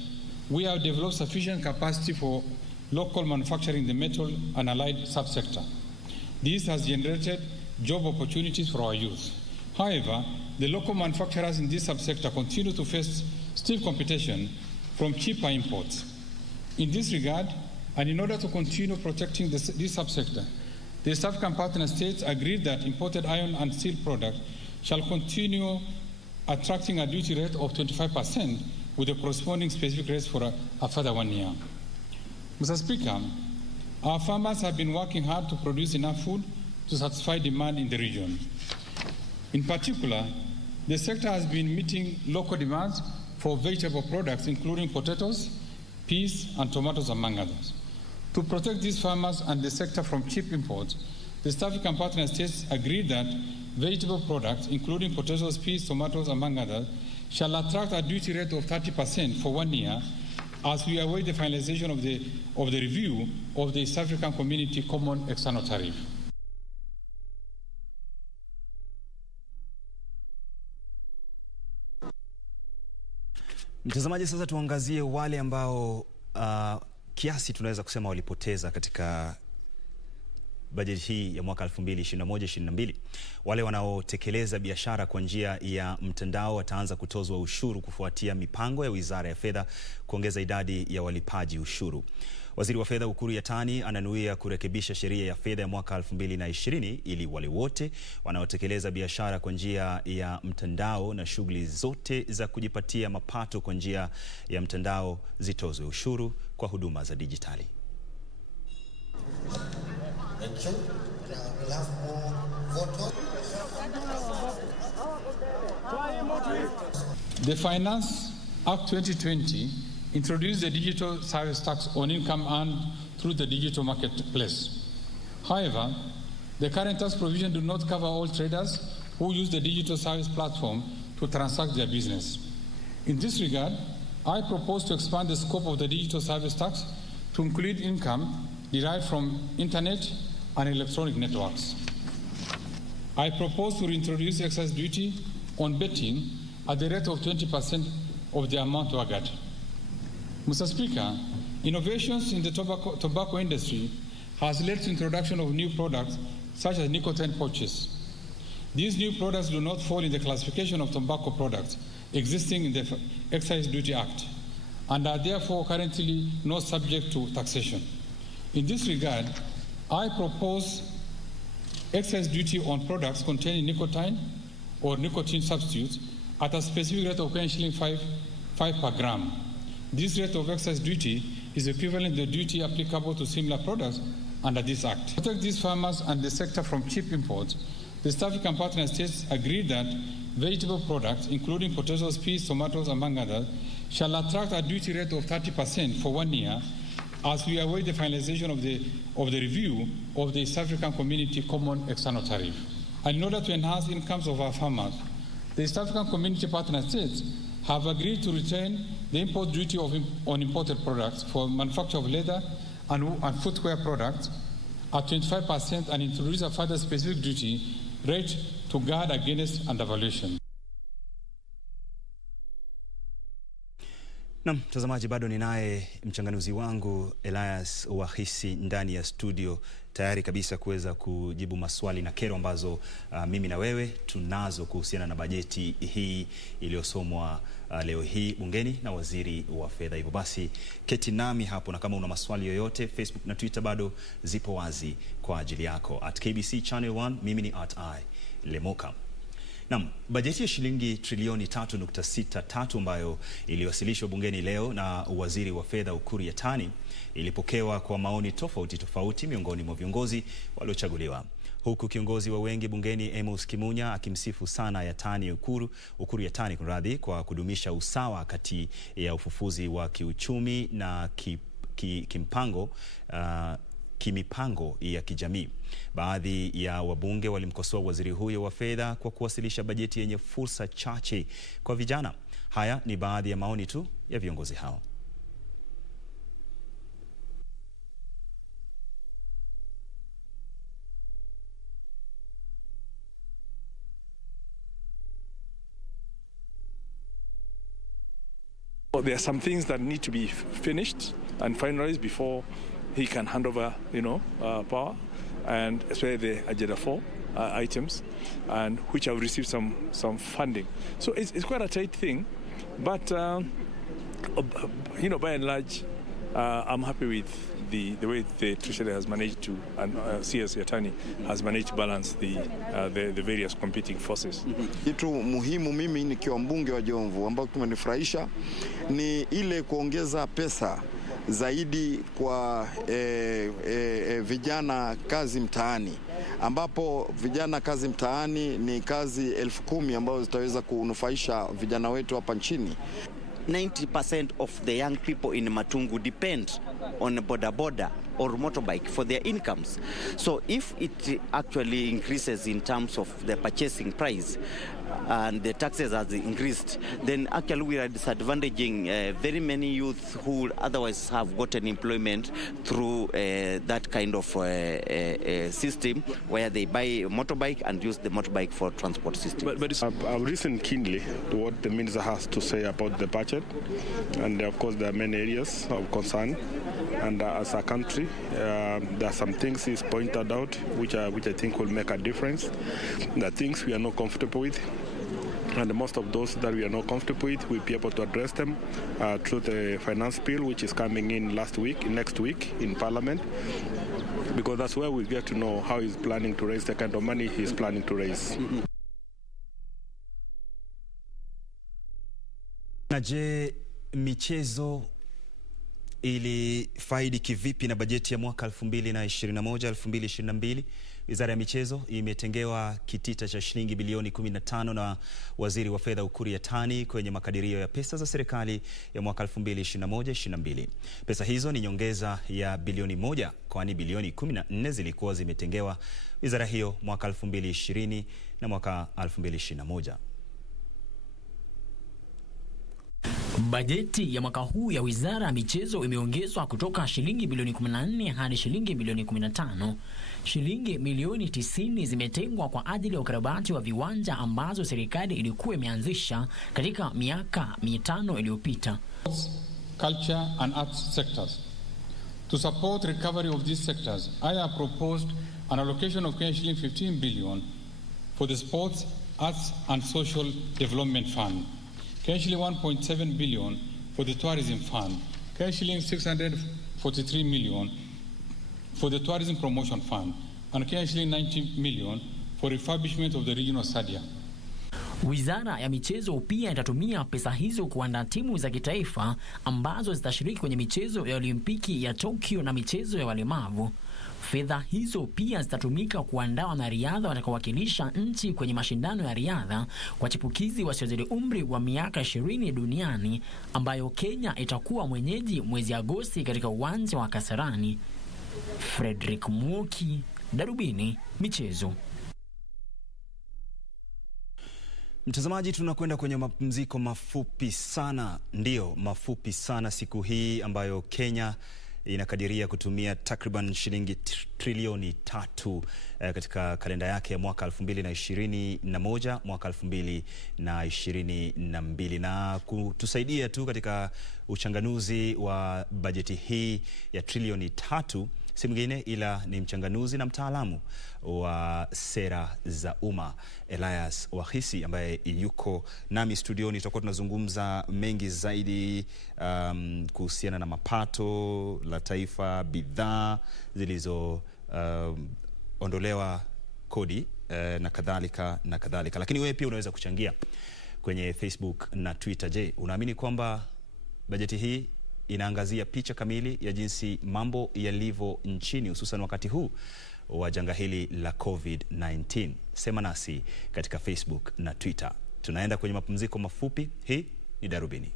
we have developed sufficient capacity for local manufacturing in the metal and allied subsector. This has generated job opportunities for our youth. However, the local manufacturers in this subsector continue to face stiff competition from cheaper imports. In this regard, and in order to continue protecting this subsector, the East African partner states agreed that imported iron and steel products shall continue attracting a duty rate of 25% with the corresponding specific rates for a further 1 year. Mr. Speaker, our farmers have been working hard to produce enough food to satisfy demand in the region. In particular, the sector has been meeting local demands for vegetable products, including potatoes, peas, and tomatoes, among others. To protect these farmers and the sector from cheap imports, the East African partner states agreed that vegetable products, including potatoes, peas, tomatoes, among others, shall attract a duty rate of 30% for 1 year as we await the finalization of the review of the East African Community Common External Tariff. Mtazamaji, sasa tuangazie wale ambao kiasi tunaweza kusema walipoteza katika bajeti hii ya mwaka 2021-22. Wale wanaotekeleza biashara kwa njia ya mtandao wataanza kutozwa ushuru kufuatia mipango ya Wizara ya Fedha kuongeza idadi ya walipaji ushuru. Waziri wa Fedha Ukur Yatani ananuia kurekebisha sheria ya fedha ya mwaka 2020 ili wale wote wanaotekeleza biashara kwa njia ya mtandao na shughuli zote za kujipatia mapato kwa njia ya mtandao zitozwe ushuru kwa huduma za dijitali. The Finance Act 2020 introduced the digital service tax on income earned through the digital marketplace. However, the current tax provision do not cover all traders who use the digital service platform to transact their business. In this regard, I propose to expand the scope of the digital service tax to include income derived from internet and electronic networks. I propose to reintroduce excise duty on betting at the rate of 20% of the amount wagered. Mr. Speaker, innovations in the tobacco industry has led to introduction of new products such as nicotine pouches. These new products do not fall in the classification of tobacco products existing in the Excise Duty Act and are therefore currently not subject to taxation. In this regard, I propose excise duty on products containing nicotine or nicotine substitutes at a specific rate of shilling 5 per gram. This rate of excise duty is equivalent to the duty applicable to similar products under this Act. To protect these farmers and the sector from cheap imports, the East African partner states agreed that vegetable products, including potatoes, peas, tomatoes, among others, shall attract a duty rate of 30% for 1 year, as we await the finalization of the review of the East African Community Common External Tariff. And in order to enhance incomes of our farmers, the East African Community Partner States have agreed to retain the import duty on imported products for manufacture of leather and footwear products at 25% and introduce a further specific duty rate to guard against undervaluation. Na mtazamaji, bado ninaye mchanganuzi wangu Elias Wahisi ndani ya studio tayari kabisa kuweza kujibu maswali na kero ambazo mimi na wewe tunazo kuhusiana na bajeti hii iliyosomwa leo hii bungeni na waziri wa fedha. Hivyo basi keti nami hapo, na kama una maswali yoyote, Facebook na Twitter bado zipo wazi kwa ajili yako. @KBC Channel 1, mimi ni @Lemoka. Naam, bajeti ya shilingi trilioni 3.63 ambayo iliwasilishwa bungeni leo na waziri wa fedha Ukur Yatani ilipokewa kwa maoni tofauti miongoni mwa viongozi waliochaguliwa. Huku kiongozi wa wengi bungeni Amos Kimunya akimsifu sana Ukur Yatani kwa kudumisha usawa kati ya ufufuzi wa kiuchumi na kimipango ya kijamii. Baadhi ya wabunge walimkosoa waziri huyo wa fedha kwa kuwasilisha bajeti yenye fursa chache kwa vijana. Haya ni baadhi ya maoni tu ya viongozi hao. There are some things that need to be finished and finalized before he can hand over, power, and especially the Agenda 4 items, and which have received some funding. So it's quite a tight thing, but by and large, I'm happy with the way the Treasury has managed to, and CS Yatani has managed to balance the various competing forces. Kitu muhimu mimi nikiwa mbunge wa Jomvu ambao tumenifurahisha ni ile kuongeza pesa zaidi kwa vijana kazi mtaani, ambapo vijana kazi mtaani ni kazi 10,000 ambazo zitaweza kunufaisha vijana wetu hapa nchini. 90% of the young people in Matungu depend on boda or motorbike for their incomes. So if it actually increases in terms of the purchasing price and the taxes has increased, then actually we are disadvantaging very many youth who would otherwise have gotten employment through that kind of system where they buy a motorbike and use the motorbike for transport system. But I've listened keenly to what the minister has to say about the budget, and of course there are many areas of concern, and as a country there are some things he's pointed out which I think will make a difference. The things we are not comfortable with, and most of those that we are not comfortable with, we'll be able to address them through the finance bill, which is coming in next week in Parliament, because that's where we get to know how he's planning to raise the kind of money he's planning to raise. Na je, michezo ilifaidi kivipi na bajeti ya mwaka 2021-2022? Wizara ya michezo imetengewa kitita cha shilingi bilioni 15 na waziri wa fedha Ukur Yatani kwenye makadirio ya pesa za serikali ya mwaka 2021-2022. Pesa hizo ni nyongeza ya bilioni 1, kwani bilioni 14 zilikuwa zimetengewa wizara hiyo mwaka 2020 na mwaka 2021. Bajeti ya mwaka huu ya wizara ya michezo imeongezwa kutoka shilingi bilioni 14 hadi shilingi bilioni 15. Shilingi milioni 90 zimetengwa kwa ajili ya ukarabati wa viwanja ambazo serikali ilikuwa imeanzisha katika miaka 5 iliyopita. Culture and arts sectors. To support recovery of these sectors, I have proposed an allocation of shilling 15 billion for the Sports, Arts and Social Development Fund. Shilling 1.7 billion for the Tourism Fund, shilling 643 million for the Tourism Promotion Fund, and shilling 90 million for refurbishment of the regional stadium. Wizara ya michezo pia itatumia pesa hizo kuandaa timu za kitaifa ambazo zitashiriki kwenye michezo ya Olimpiki ya Tokyo na michezo ya walemavu. Fedha hizo pia zitatumika kuandaa wanariadha watakaowakilisha nchi kwenye mashindano ya riadha kwa chipukizi wasiozidi umri wa miaka 20 duniani, ambayo Kenya itakuwa mwenyeji mwezi Agosti katika uwanja wa Kasarani. Frederick Mwoki, Darubini Michezo. Mtazamaji, tunakwenda kwenye mapumziko mafupi sana. Ndio, mafupi sana siku hii ambayo Kenya inakadiria kutumia takriban shilingi trilioni 3 katika kalenda yake ya mwaka 2021 mwaka 2022, na kutusaidia tu katika uchanganuzi wa bajeti hii ya trilioni 3 si mwingine ila ni mchanganuzi na mtaalamu wa sera za umma Elias Wahisi, ambaye yuko nami studioni. Tutakuwa tunazungumza mengi zaidi kuhusiana na mapato la taifa, bidhaa zilizo ondolewa kodi na kadhalika na kadhalika. Lakini wewe pia unaweza kuchangia kwenye Facebook na Twitter. Je, unaamini kwamba bajeti hii inaangazia picha kamili ya jinsi mambo yalivyo nchini, hususan wakati huu wa janga hili la COVID-19? Sema nasi katika Facebook na Twitter. Tunaenda kwenye mapumziko mafupi. Hii ni Darubini.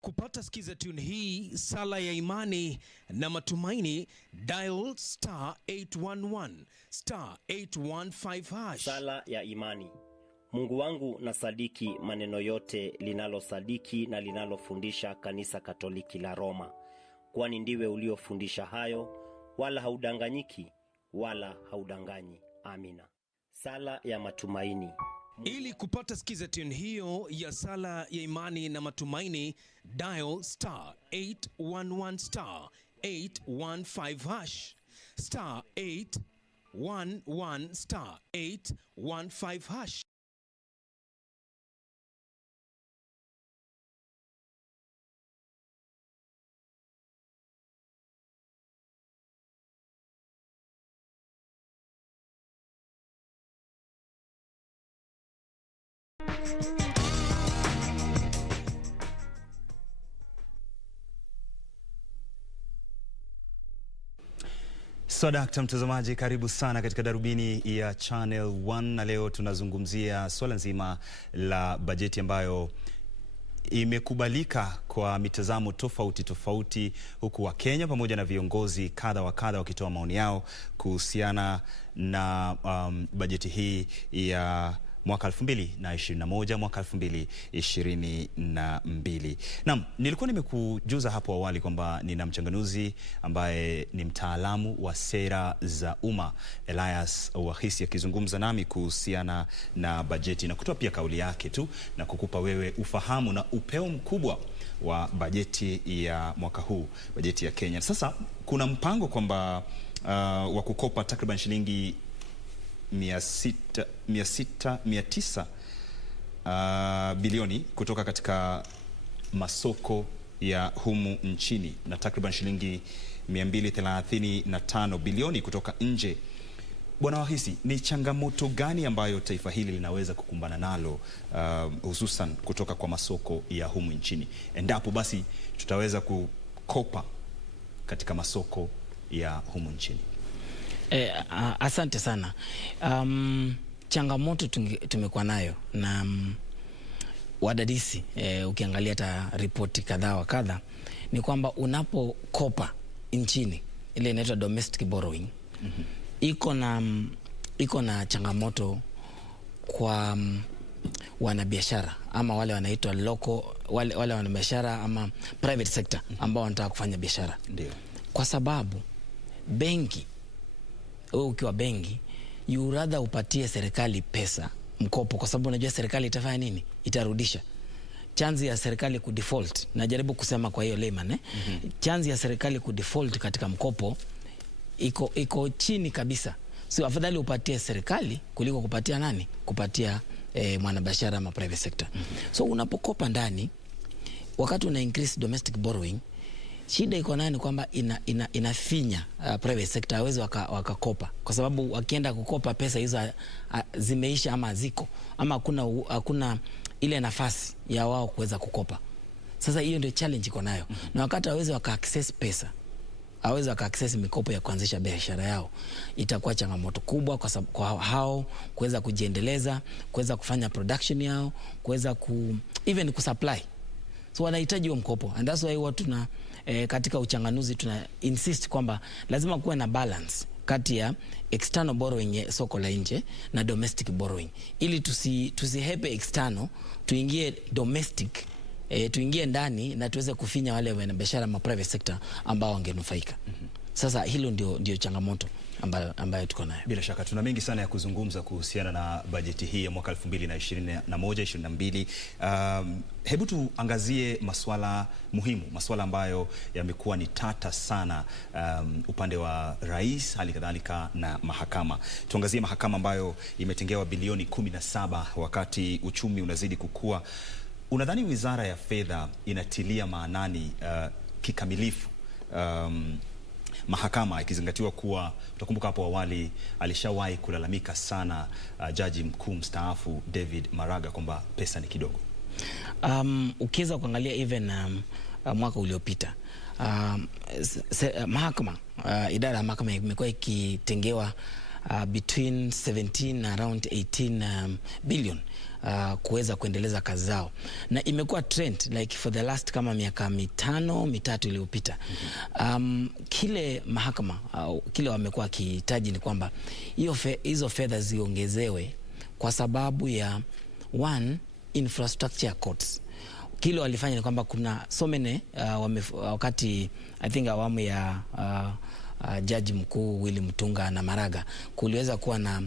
Kupata sikiza tune hii, sala ya imani na matumaini, dial *811 *815 #. Sala ya imani. Mungu wangu, na sadiki maneno yote linalosadiki na linalofundisha kanisa Katoliki la Roma, kwani ndiwe uliofundisha hayo, wala haudanganyiki wala haudanganyi. Amina. Sala ya matumaini. Ili kupata sikiza tune hiyo ya sala ya imani na matumaini, dial *811 *815 *811 *815 #. Swadakta mtazamaji, karibu sana katika Darubini ya Channel 1, na leo tunazungumzia swala nzima la bajeti ambayo imekubalika kwa mitazamo tofauti tofauti, huku wa Kenya pamoja na viongozi kadha wa kadha wakitoa maoni yao kuhusiana na bajeti hii ya mwaka 2021 mwaka 2022. Naam, nilikuwa nimekujuza hapo awali kwamba nina mchanganuzi ambaye ni mtaalamu wa sera za umma Elias Wahisi akizungumza nami kuhusiana na bajeti na kutoa pia kauli yake tu na kukupa wewe ufahamu na upeo mkubwa wa bajeti ya mwaka huu, bajeti ya Kenya. Sasa kuna mpango kwamba wa kukopa takriban shilingi 900 bilioni kutoka katika masoko ya humu nchini na takriban shilingi 235 bilioni kutoka nje. Bwana Wahisi, ni changamoto gani ambayo taifa hili linaweza kukumbana nalo hususan kutoka kwa masoko ya humu nchini, endapo basi tutaweza kukopa katika masoko ya humu nchini? Asante sana. Changamoto tumekuwa nayo na wadadisi, ukiangalia hata ripoti kadha wa kadha, ni kwamba unapokopa nchini, ile inaitwa domestic borrowing, iko na changamoto kwa wanabiashara ama wale wanaitwa local, wale wanabiashara ama private sector ambao wanataka kufanya biashara. Ndio. Kwa sababu benki, ukiwa benki, you rather upatie serikali pesa mkopo, kwa sababu unajua serikali itafanya nini? Itarudisha. Chanzi ya serikali kudefault, najaribu kusema kwa hiyo layman, chanzi ya serikali kudefault katika mkopo iko chini kabisa. So afadhali upatie serikali kuliko kupatia nani? Kupatia mwanabiashara ama private sector. So unapokopa ndani, wakati una increase domestic borrowing, shida iko nayo ni kwamba inafinya private sector hawezi wakakopa, kwa sababu wakienda kukopa pesa hizo zimeisha ama ziko ama hakuna ile nafasi ya wao kuweza kukopa. Sasa hiyo ndio challenge iko nayo. Na wakati hawezi waka-access pesa, hawezi waka-access mikopo ya kuanzisha biashara yao, itakuwa changamoto kubwa kwa hao kuweza kujiendeleza, kuweza kufanya production yao, kuweza even kusupply. So wanahitaji huo mkopo, and that's why watu katika uchanganuzi tuna insist kwamba lazima kuwe na balance kati ya external borrowing soko la nje na domestic borrowing, ili tusihepe external, tuingie domestic, tuingie ndani na tuweze kufinya wale wanabiashara ma private sector ambao wangenufaika. Sasa hilo ndio changamoto ambayo tuko nayo. Bila shaka tuna mengi sana ya kuzungumza kuhusiana na bajeti hii ya mwaka 2021-2022. Hebu tuangazie masuala muhimu, masuala ambayo yamekuwa ni tata sana, upande wa rais, hali kadhalika na mahakama. Tuangazie mahakama ambayo imetengewa bilioni 17 wakati uchumi unazidi kukua. Unadhani Wizara ya Fedha inatilia maanani kikamilifu mahakama, ikizingatiwa kuwa utakumbuka hapo awali alishawahi kulalamika sana jaji mkuu mstaafu David Maraga kwamba pesa ni kidogo? Ukiweza kuangalia even mwaka uliopita mahakama, idara ya mahakama imekuwa ikitengewa between 17 na around 18 billion kuweza kuendeleza kazi zao, na imekuwa trend like for the last kama miaka 5-3 iliyopita. Kile mahakama kile wamekuwa kihitaji ni kwamba hizo fedha ziongezewe kwa sababu ya one, infrastructure costs. Kile walifanya ni kwamba kuna so many wakati I think awamu ya jaji mkuu Willy Mutunga na Maraga kuliweza kuwa na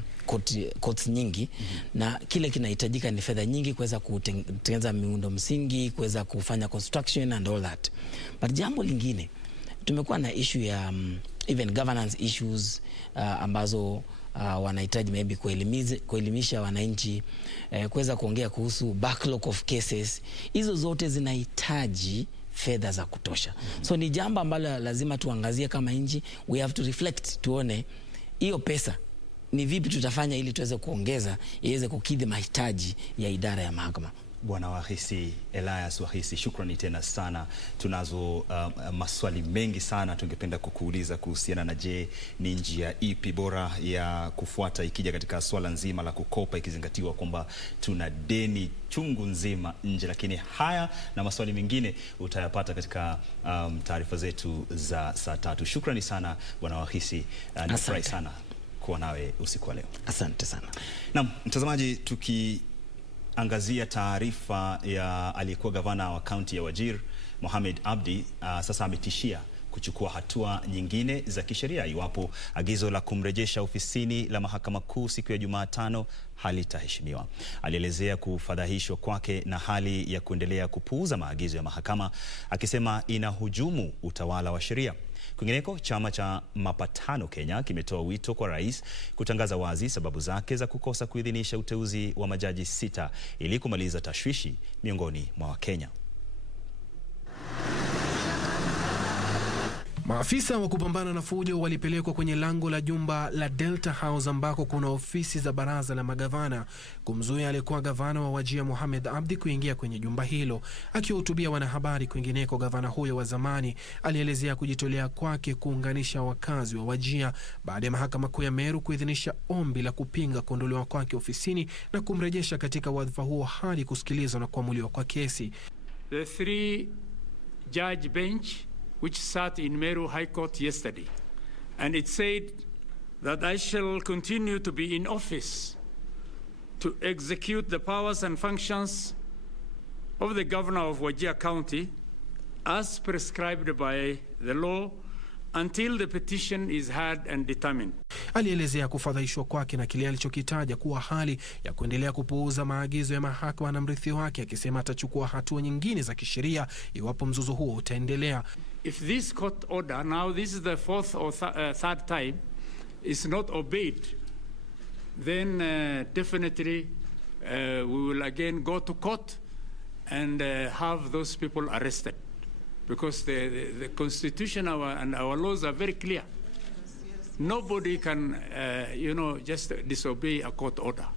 courts nyingi, na kile kinahitajika ni fedha nyingi kuweza kutengeneza miundo msingi, kuweza kufanya construction and all that. But jambo lingine, tumekuwa na issue ya even governance issues ambazo wanahitaji maybe kuelimisha wananchi, kuweza kuongea kuhusu backlog of cases. Hizo zote zinahitaji fedha za kutosha. So ni jambo ambalo lazima tuangazie kama nchi. We have to reflect, tuone hiyo pesa ni vipi tutafanya ili tuweze kuongeza iweze kukidhi mahitaji ya idara ya mahakama. Bwana Wahisi, Elias Wahisi, shukrani tena sana. Tunazo maswali mengi sana tungependa kukuuliza kuhusiana na je, ni njia ipi bora ya kufuata ikija katika swala nzima la kukopa, ikizingatiwa kwamba tuna deni chungu nzima nje, lakini haya na maswali mengine utayapata katika taarifa zetu za saa 3. Shukrani sana Bwana Wahisi, nafurahi sana kuwa nawe usiku wa leo. Asante sana. Naam, mtazamaji, angazia taarifa ya aliyekuwa gavana wa kaunti ya Wajir Mohamed Abdi, sasa ametishia kuchukua hatua nyingine za kisheria iwapo agizo la kumrejesha ofisini la mahakama kuu siku ya Jumatano halitaheshimiwa. Alielezea kufadhaishwa kwake na hali ya kuendelea kupuuza maagizo ya mahakama, akisema inahujumu utawala wa sheria. Kwingineko, chama cha Mapatano Kenya kimetoa wito kwa rais kutangaza wazi sababu zake za kukosa kuidhinisha uteuzi wa majaji 6 ili kumaliza tashwishi miongoni mwa Wakenya. Maafisa wa kupambana na fujo walipelekwa kwenye lango la jumba la Delta House ambako kuna ofisi za baraza la magavana kumzuia aliyekuwa gavana wa Wajir Mohamed Abdi kuingia kwenye jumba hilo. Akihutubia wanahabari kwingineko, gavana huyo wa zamani alielezea kujitolea kwake kuunganisha wakazi wa Wajir baada ya mahakama kuu ya Meru kuidhinisha ombi la kupinga kuondolewa kwake ofisini na kumrejesha katika wadhifa huo hadi kusikilizwa na kuamuliwa kwa kesi. The 3-judge bench which sat in Meru High Court yesterday, and it said that I shall continue to be in office to execute the powers and functions of the governor of Wajir County as prescribed by the law until the petition is heard and determined. Alielezea kufadhaishwa kwake na kile alichokitaja kuwa hali ya kuendelea kupuuza maagizo ya mahakama na mrithi wake, akisema atachukua hatua nyingine za kisheria iwapo mzozo huo utaendelea. If this court order, now this is the fourth or third time, is not obeyed, then definitely we will again go to court and have those people arrested, because the Constitution and our laws are very clear. Nobody can, just disobey a court order.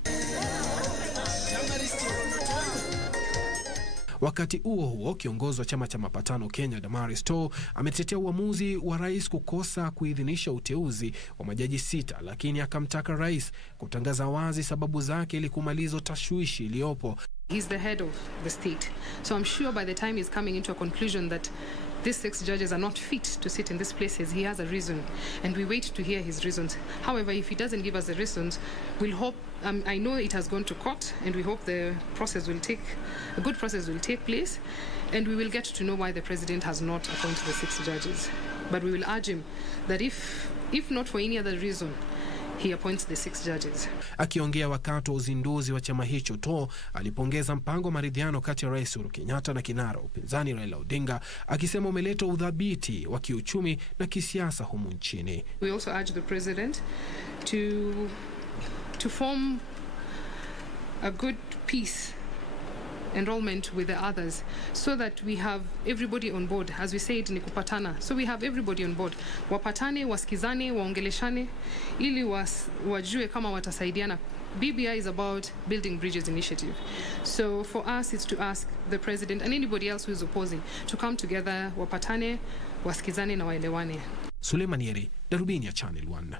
Wakati huo kiongozi wa chama cha mapatano Kenya Damaris Too ametetea uamuzi wa rais kukosa kuidhinisha uteuzi wa majaji 6, lakini akamtaka rais kutangaza wazi sababu zake ili kumaliza tashwishi iliyopo. He's the head of the state, so I'm sure by the time he's coming into a conclusion that these 6 judges are not fit to sit in these places, he has a reason, and we wait to hear his reasons. However, if he doesn't give us the reasons, we'll hope, I know it has gone to court, and we hope a good process will take place, and we will get to know why the president has not appointed the 6 judges. But we will urge him that if not for any other reason, he appoints the 6 judges. Akiongea wakati wa uzinduzi wa chama hicho, Too alipongeza mpango wa maridhiano kati ya Rais Uhuru Kenyatta na kinara upinzani Raila Odinga, akisema umeleta udhabiti wa kiuchumi na kisiasa humu nchini. We also urge the president to form a good peace enrollment with the others, so that we have everybody on board. As we said, ni kupatana, so we have everybody on board. Wapatane, wasikizane, waongeleshane ili wajue kama watasaidiana. BBI is about building bridges initiative. So for us, it's to ask the president and anybody else who is opposing to come together, wapatane, wasikizane na waelewane. Suleiman Yeri, Darubini ya Channel 1.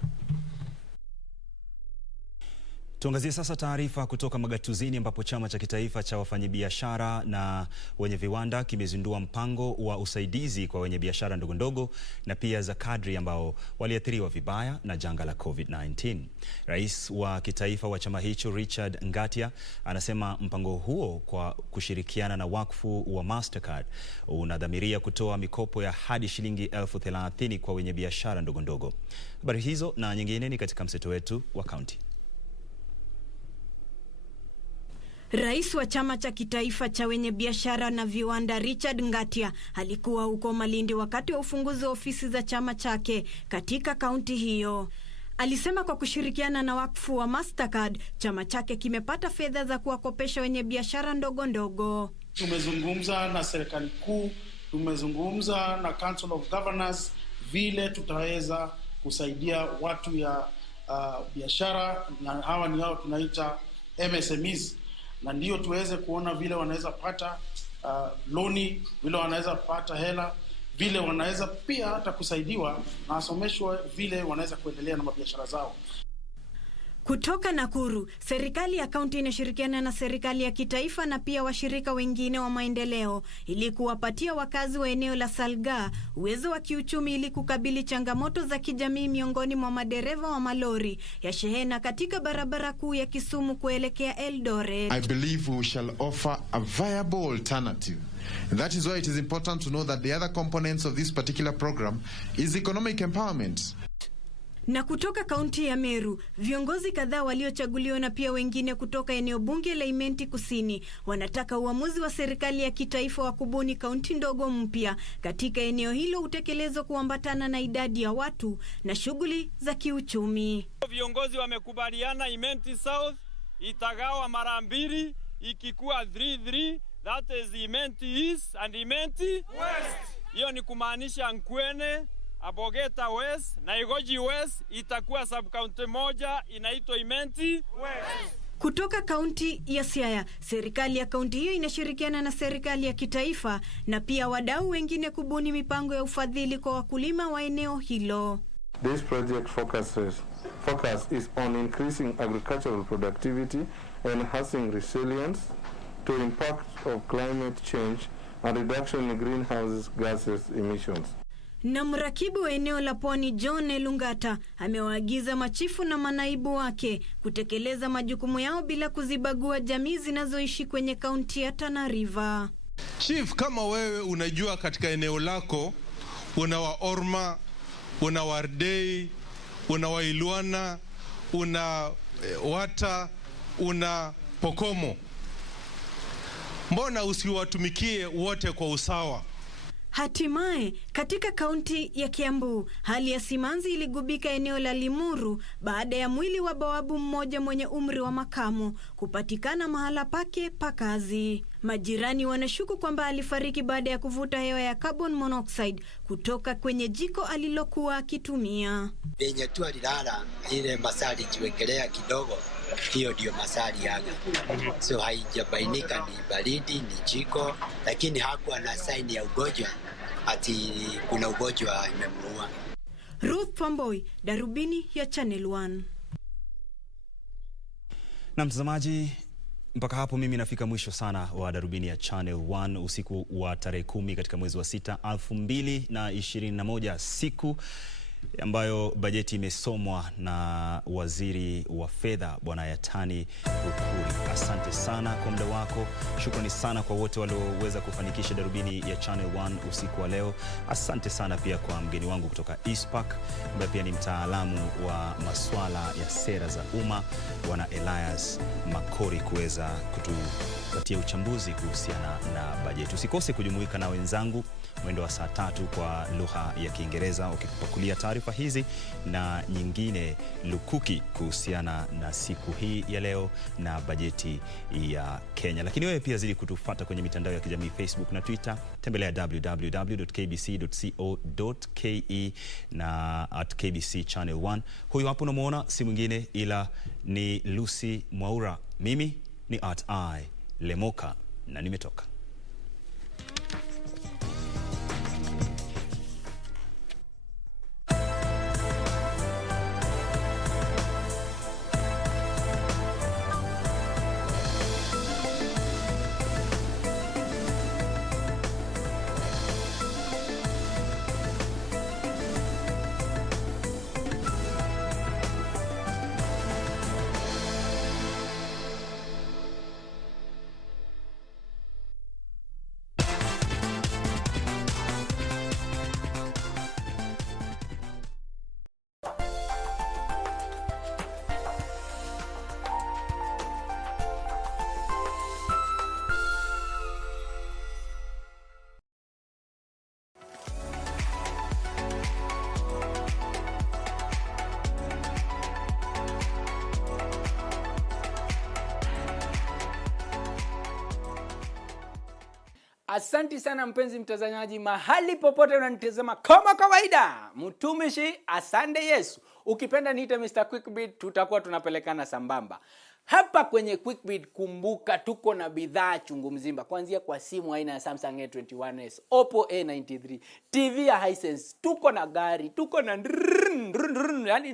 Tuangazie sasa taarifa kutoka Magatuzini, ambapo chama cha kitaifa cha wafanyabiashara na wenye viwanda kimezindua mpango wa usaidizi kwa wenye biashara ndogo ndogo na pia za kadri ambao waliathiriwa vibaya na janga la COVID-19. Rais wa kitaifa wa chama hicho Richard Ngatia anasema mpango huo kwa kushirikiana na wakfu wa Mastercard unadhamiria kutoa mikopo ya hadi shilingi 30,000 kwa wenye biashara ndogo ndogo. Habari hizo na nyingine ni katika mseto wetu wa kaunti. Rais wa chama cha kitaifa cha wenye biashara na viwanda Richard Ngatia alikuwa huko Malindi wakati wa ufunguzi wa ofisi za chama chake katika kaunti hiyo. Alisema kwa kushirikiana na wakfu wa Mastercard, chama chake kimepata fedha za kuwakopesha wenye biashara ndogo ndogo. Tumezungumza na serikali kuu, tumezungumza na Council of Governors vile tutaweza kusaidia watu ya biashara, na hawa ni hao tunaita MSMEs, na ndio tuweze kuona vile wanaweza pata loni, vile wanaweza pata hela, vile wanaweza pia hata kusaidiwa na wasomeshwe vile wanaweza kuendelea na biashara zao. Kutoka Nakuru, serikali ya kaunti inashirikiana na serikali ya kitaifa na pia washirika wengine wa maendeleo ili kuwapatia wakazi wa eneo la Salga uwezo wa kiuchumi ili kukabili changamoto za kijamii miongoni mwa madereva wa malori ya shehena katika barabara kuu ya Kisumu kuelekea Eldoret. I believe we shall offer a viable alternative. And that is why it is important to know that the other components of this particular program is economic empowerment. Na kutoka kaunti ya Meru, viongozi kadhaa waliochaguliwa na pia wengine kutoka eneo bunge la Imenti Kusini wanataka uamuzi wa serikali ya kitaifa wa kubuni kaunti ndogo mpya katika eneo hilo utekelezwe kuambatana na idadi ya watu na shughuli za kiuchumi. Viongozi wamekubaliana Imenti South itagawa mara 2 ikikuwa 3-3, that is Imenti East and Imenti West. Hiyo ni kumaanisha Nkwene, Abogeta West na Igoji West itakuwa sub-county moja inaitwa Imenti West. Kutoka kaunti ya Siaya, serikali ya kaunti hiyo inashirikiana na serikali ya kitaifa na pia wadau wengine kubuni mipango ya ufadhili kwa wakulima wa eneo hilo. This project focus is on increasing agricultural productivity, enhancing resilience to impact of climate change and reduction in greenhouse gases emissions. Na mrakibu wa eneo la Pwani John Elungata amewaagiza machifu na manaibu wake kutekeleza majukumu yao bila kuzibagua jamii zinazoishi kwenye kaunti ya Tana River. Chief, kama wewe unajua katika eneo lako una Waorma, una Wardei, una Wailwana, una Wata, una Pokomo, mbona usiwatumikie wote kwa usawa? Hatimaye, katika kaunti ya Kiambu, hali ya simanzi iligubika eneo la Limuru baada ya mwili wa bawabu mmoja mwenye umri wa makamu kupatikana mahala pake pa kazi. Majirani wanashuku kwamba alifariki baada ya kuvuta hewa ya carbon monoxide kutoka kwenye jiko alilokuwa akitumia. Venye tu alilala ile masali jiwekelea kidogo, hiyo ndio masali yaga. So haijabainika ni baridi, ni jiko, lakini hakuwa na saini ya ugonjwa ati kuna ugonjwa imemuua. Ruth Pamboy, Darubini ya Channel 1. Na mtazamaji, mpaka hapo mimi nafika mwisho sana wa Darubini ya Channel 1 usiku wa tarehe 10 katika mwezi wa 6 2021, siku ambayo bajeti imesomwa na waziri wa fedha Bwana Yatani Ukuri. Asante sana kwa muda wako. Shukrani sana kwa wote walioweza kufanikisha Darubini ya Channel 1 usiku wa leo. Asante sana pia kwa mgeni wangu kutoka Eastpark ambaye pia ni mtaalamu wa masuala ya sera za umma Bwana Elias Makori kuweza kutupatia uchambuzi kuhusiana na bajeti. Usikose kujumuika na wenzangu mwendo wa saa 3 kwa lugha ya Kiingereza ukikupakulia taarifa hizi na nyingine lukuki kuhusiana na siku hii ya leo na bajeti ya Kenya. Lakini wewe pia zidi kutufuata kwenye mitandao ya kijamii Facebook na Twitter. Tembelea www.kbc.co.ke na @KBC Channel 1. Huyu hapo unamuona si mwingine ila ni Lucy Mwaura. Mimi ni Lemoka na nimetoka. Asanti sana mpenzi mtazamaji, mahali popote unanitazama kama kawaida. Mtumishi asante Yesu. Ukipenda niite Mr. Quickbit, tutakuwa tunapelekana sambamba. Hapa kwenye Quickbit kumbuka tuko na bidhaa chungu mzimba. Kuanzia kwa simu aina ya Samsung A21s, Oppo A93, TV ya Hisense, tuko na gari, tuko na yani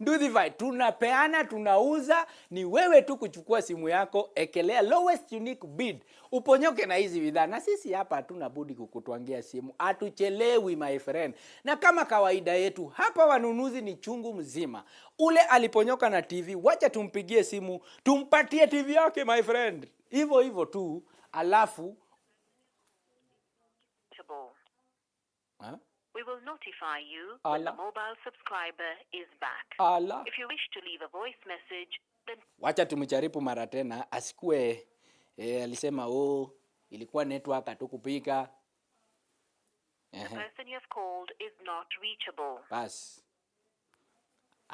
nduthi vai. Tunapeana, tunauza, ni wewe tu kuchukua simu yako, ekelea lowest unique bid, uponyoke na hizi bidhaa. Na sisi hapa hatuna budi kukutwangia simu, hatuchelewi my friend. Na kama kawaida yetu, hapa wanunuzi ni chungu mzima. Ule aliponyoka na TV, wacha tumpigie simu, tumpatie TV yake my friend. Hivyo tu, alafu we will notify you when the mobile subscriber is back. If you wish to leave a voice message, then wacha tumjaribu mara tena, asikue alisema ilikuwa network atukupika. The person you have called is not reachable. Bas.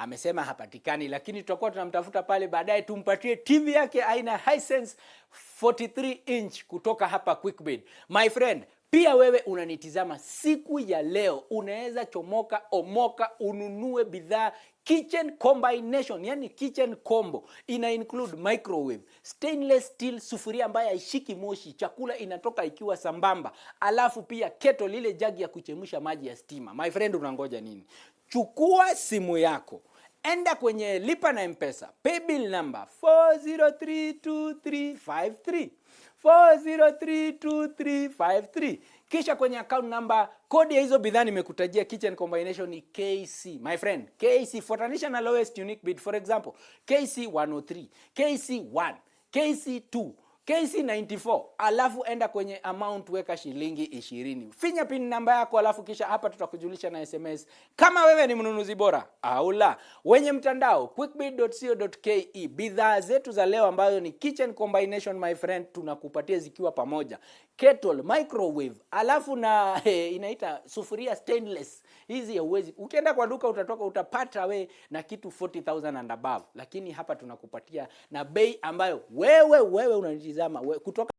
Amesema hapatikani, lakini tutakuwa tunamtafuta pale baadaye, tumpatie TV yake aina Hisense 43 inch kutoka hapa Quickbit. My friend, pia wewe unanitizama siku ya leo, unaweza omoka ununue bidhaa kitchen combination, yani kitchen combo. Ina include microwave, stainless steel sufuria ambayo haishiki moshi, chakula inatoka ikiwa sambamba. Alafu pia kettle, lile jagi ya kuchemsha maji ya stima. My friend, unangoja nini? Chukua simu yako, enda kwenye lipa na M-Pesa, paybill number 4032353 4032353. Kisha kwenye account number, kodi ya hizo bidhaa nimekutajia kitchen combination ni KC. My friend, KC fuatanisha na lowest unique bid. For example, KC 103, KC 1, KC 2, KC 94. Alafu enda kwenye amount, weka shilingi 20. Finya pin namba yako, alafu kisha hapa tutakujulisha na SMS kama wewe ni mnunuzi bora au la. Wenye mtandao quickbit.co.ke, bidhaa zetu za leo ambayo ni kitchen combination my friend, tunakupatia zikiwa pamoja kettle, microwave, alafu na inaita sufuria stainless. Hizi hauwezi, ukienda kwa duka utapata we na kitu 40,000 and above, lakini hapa tunakupatia na bei ambayo wewe unanitizama kutoka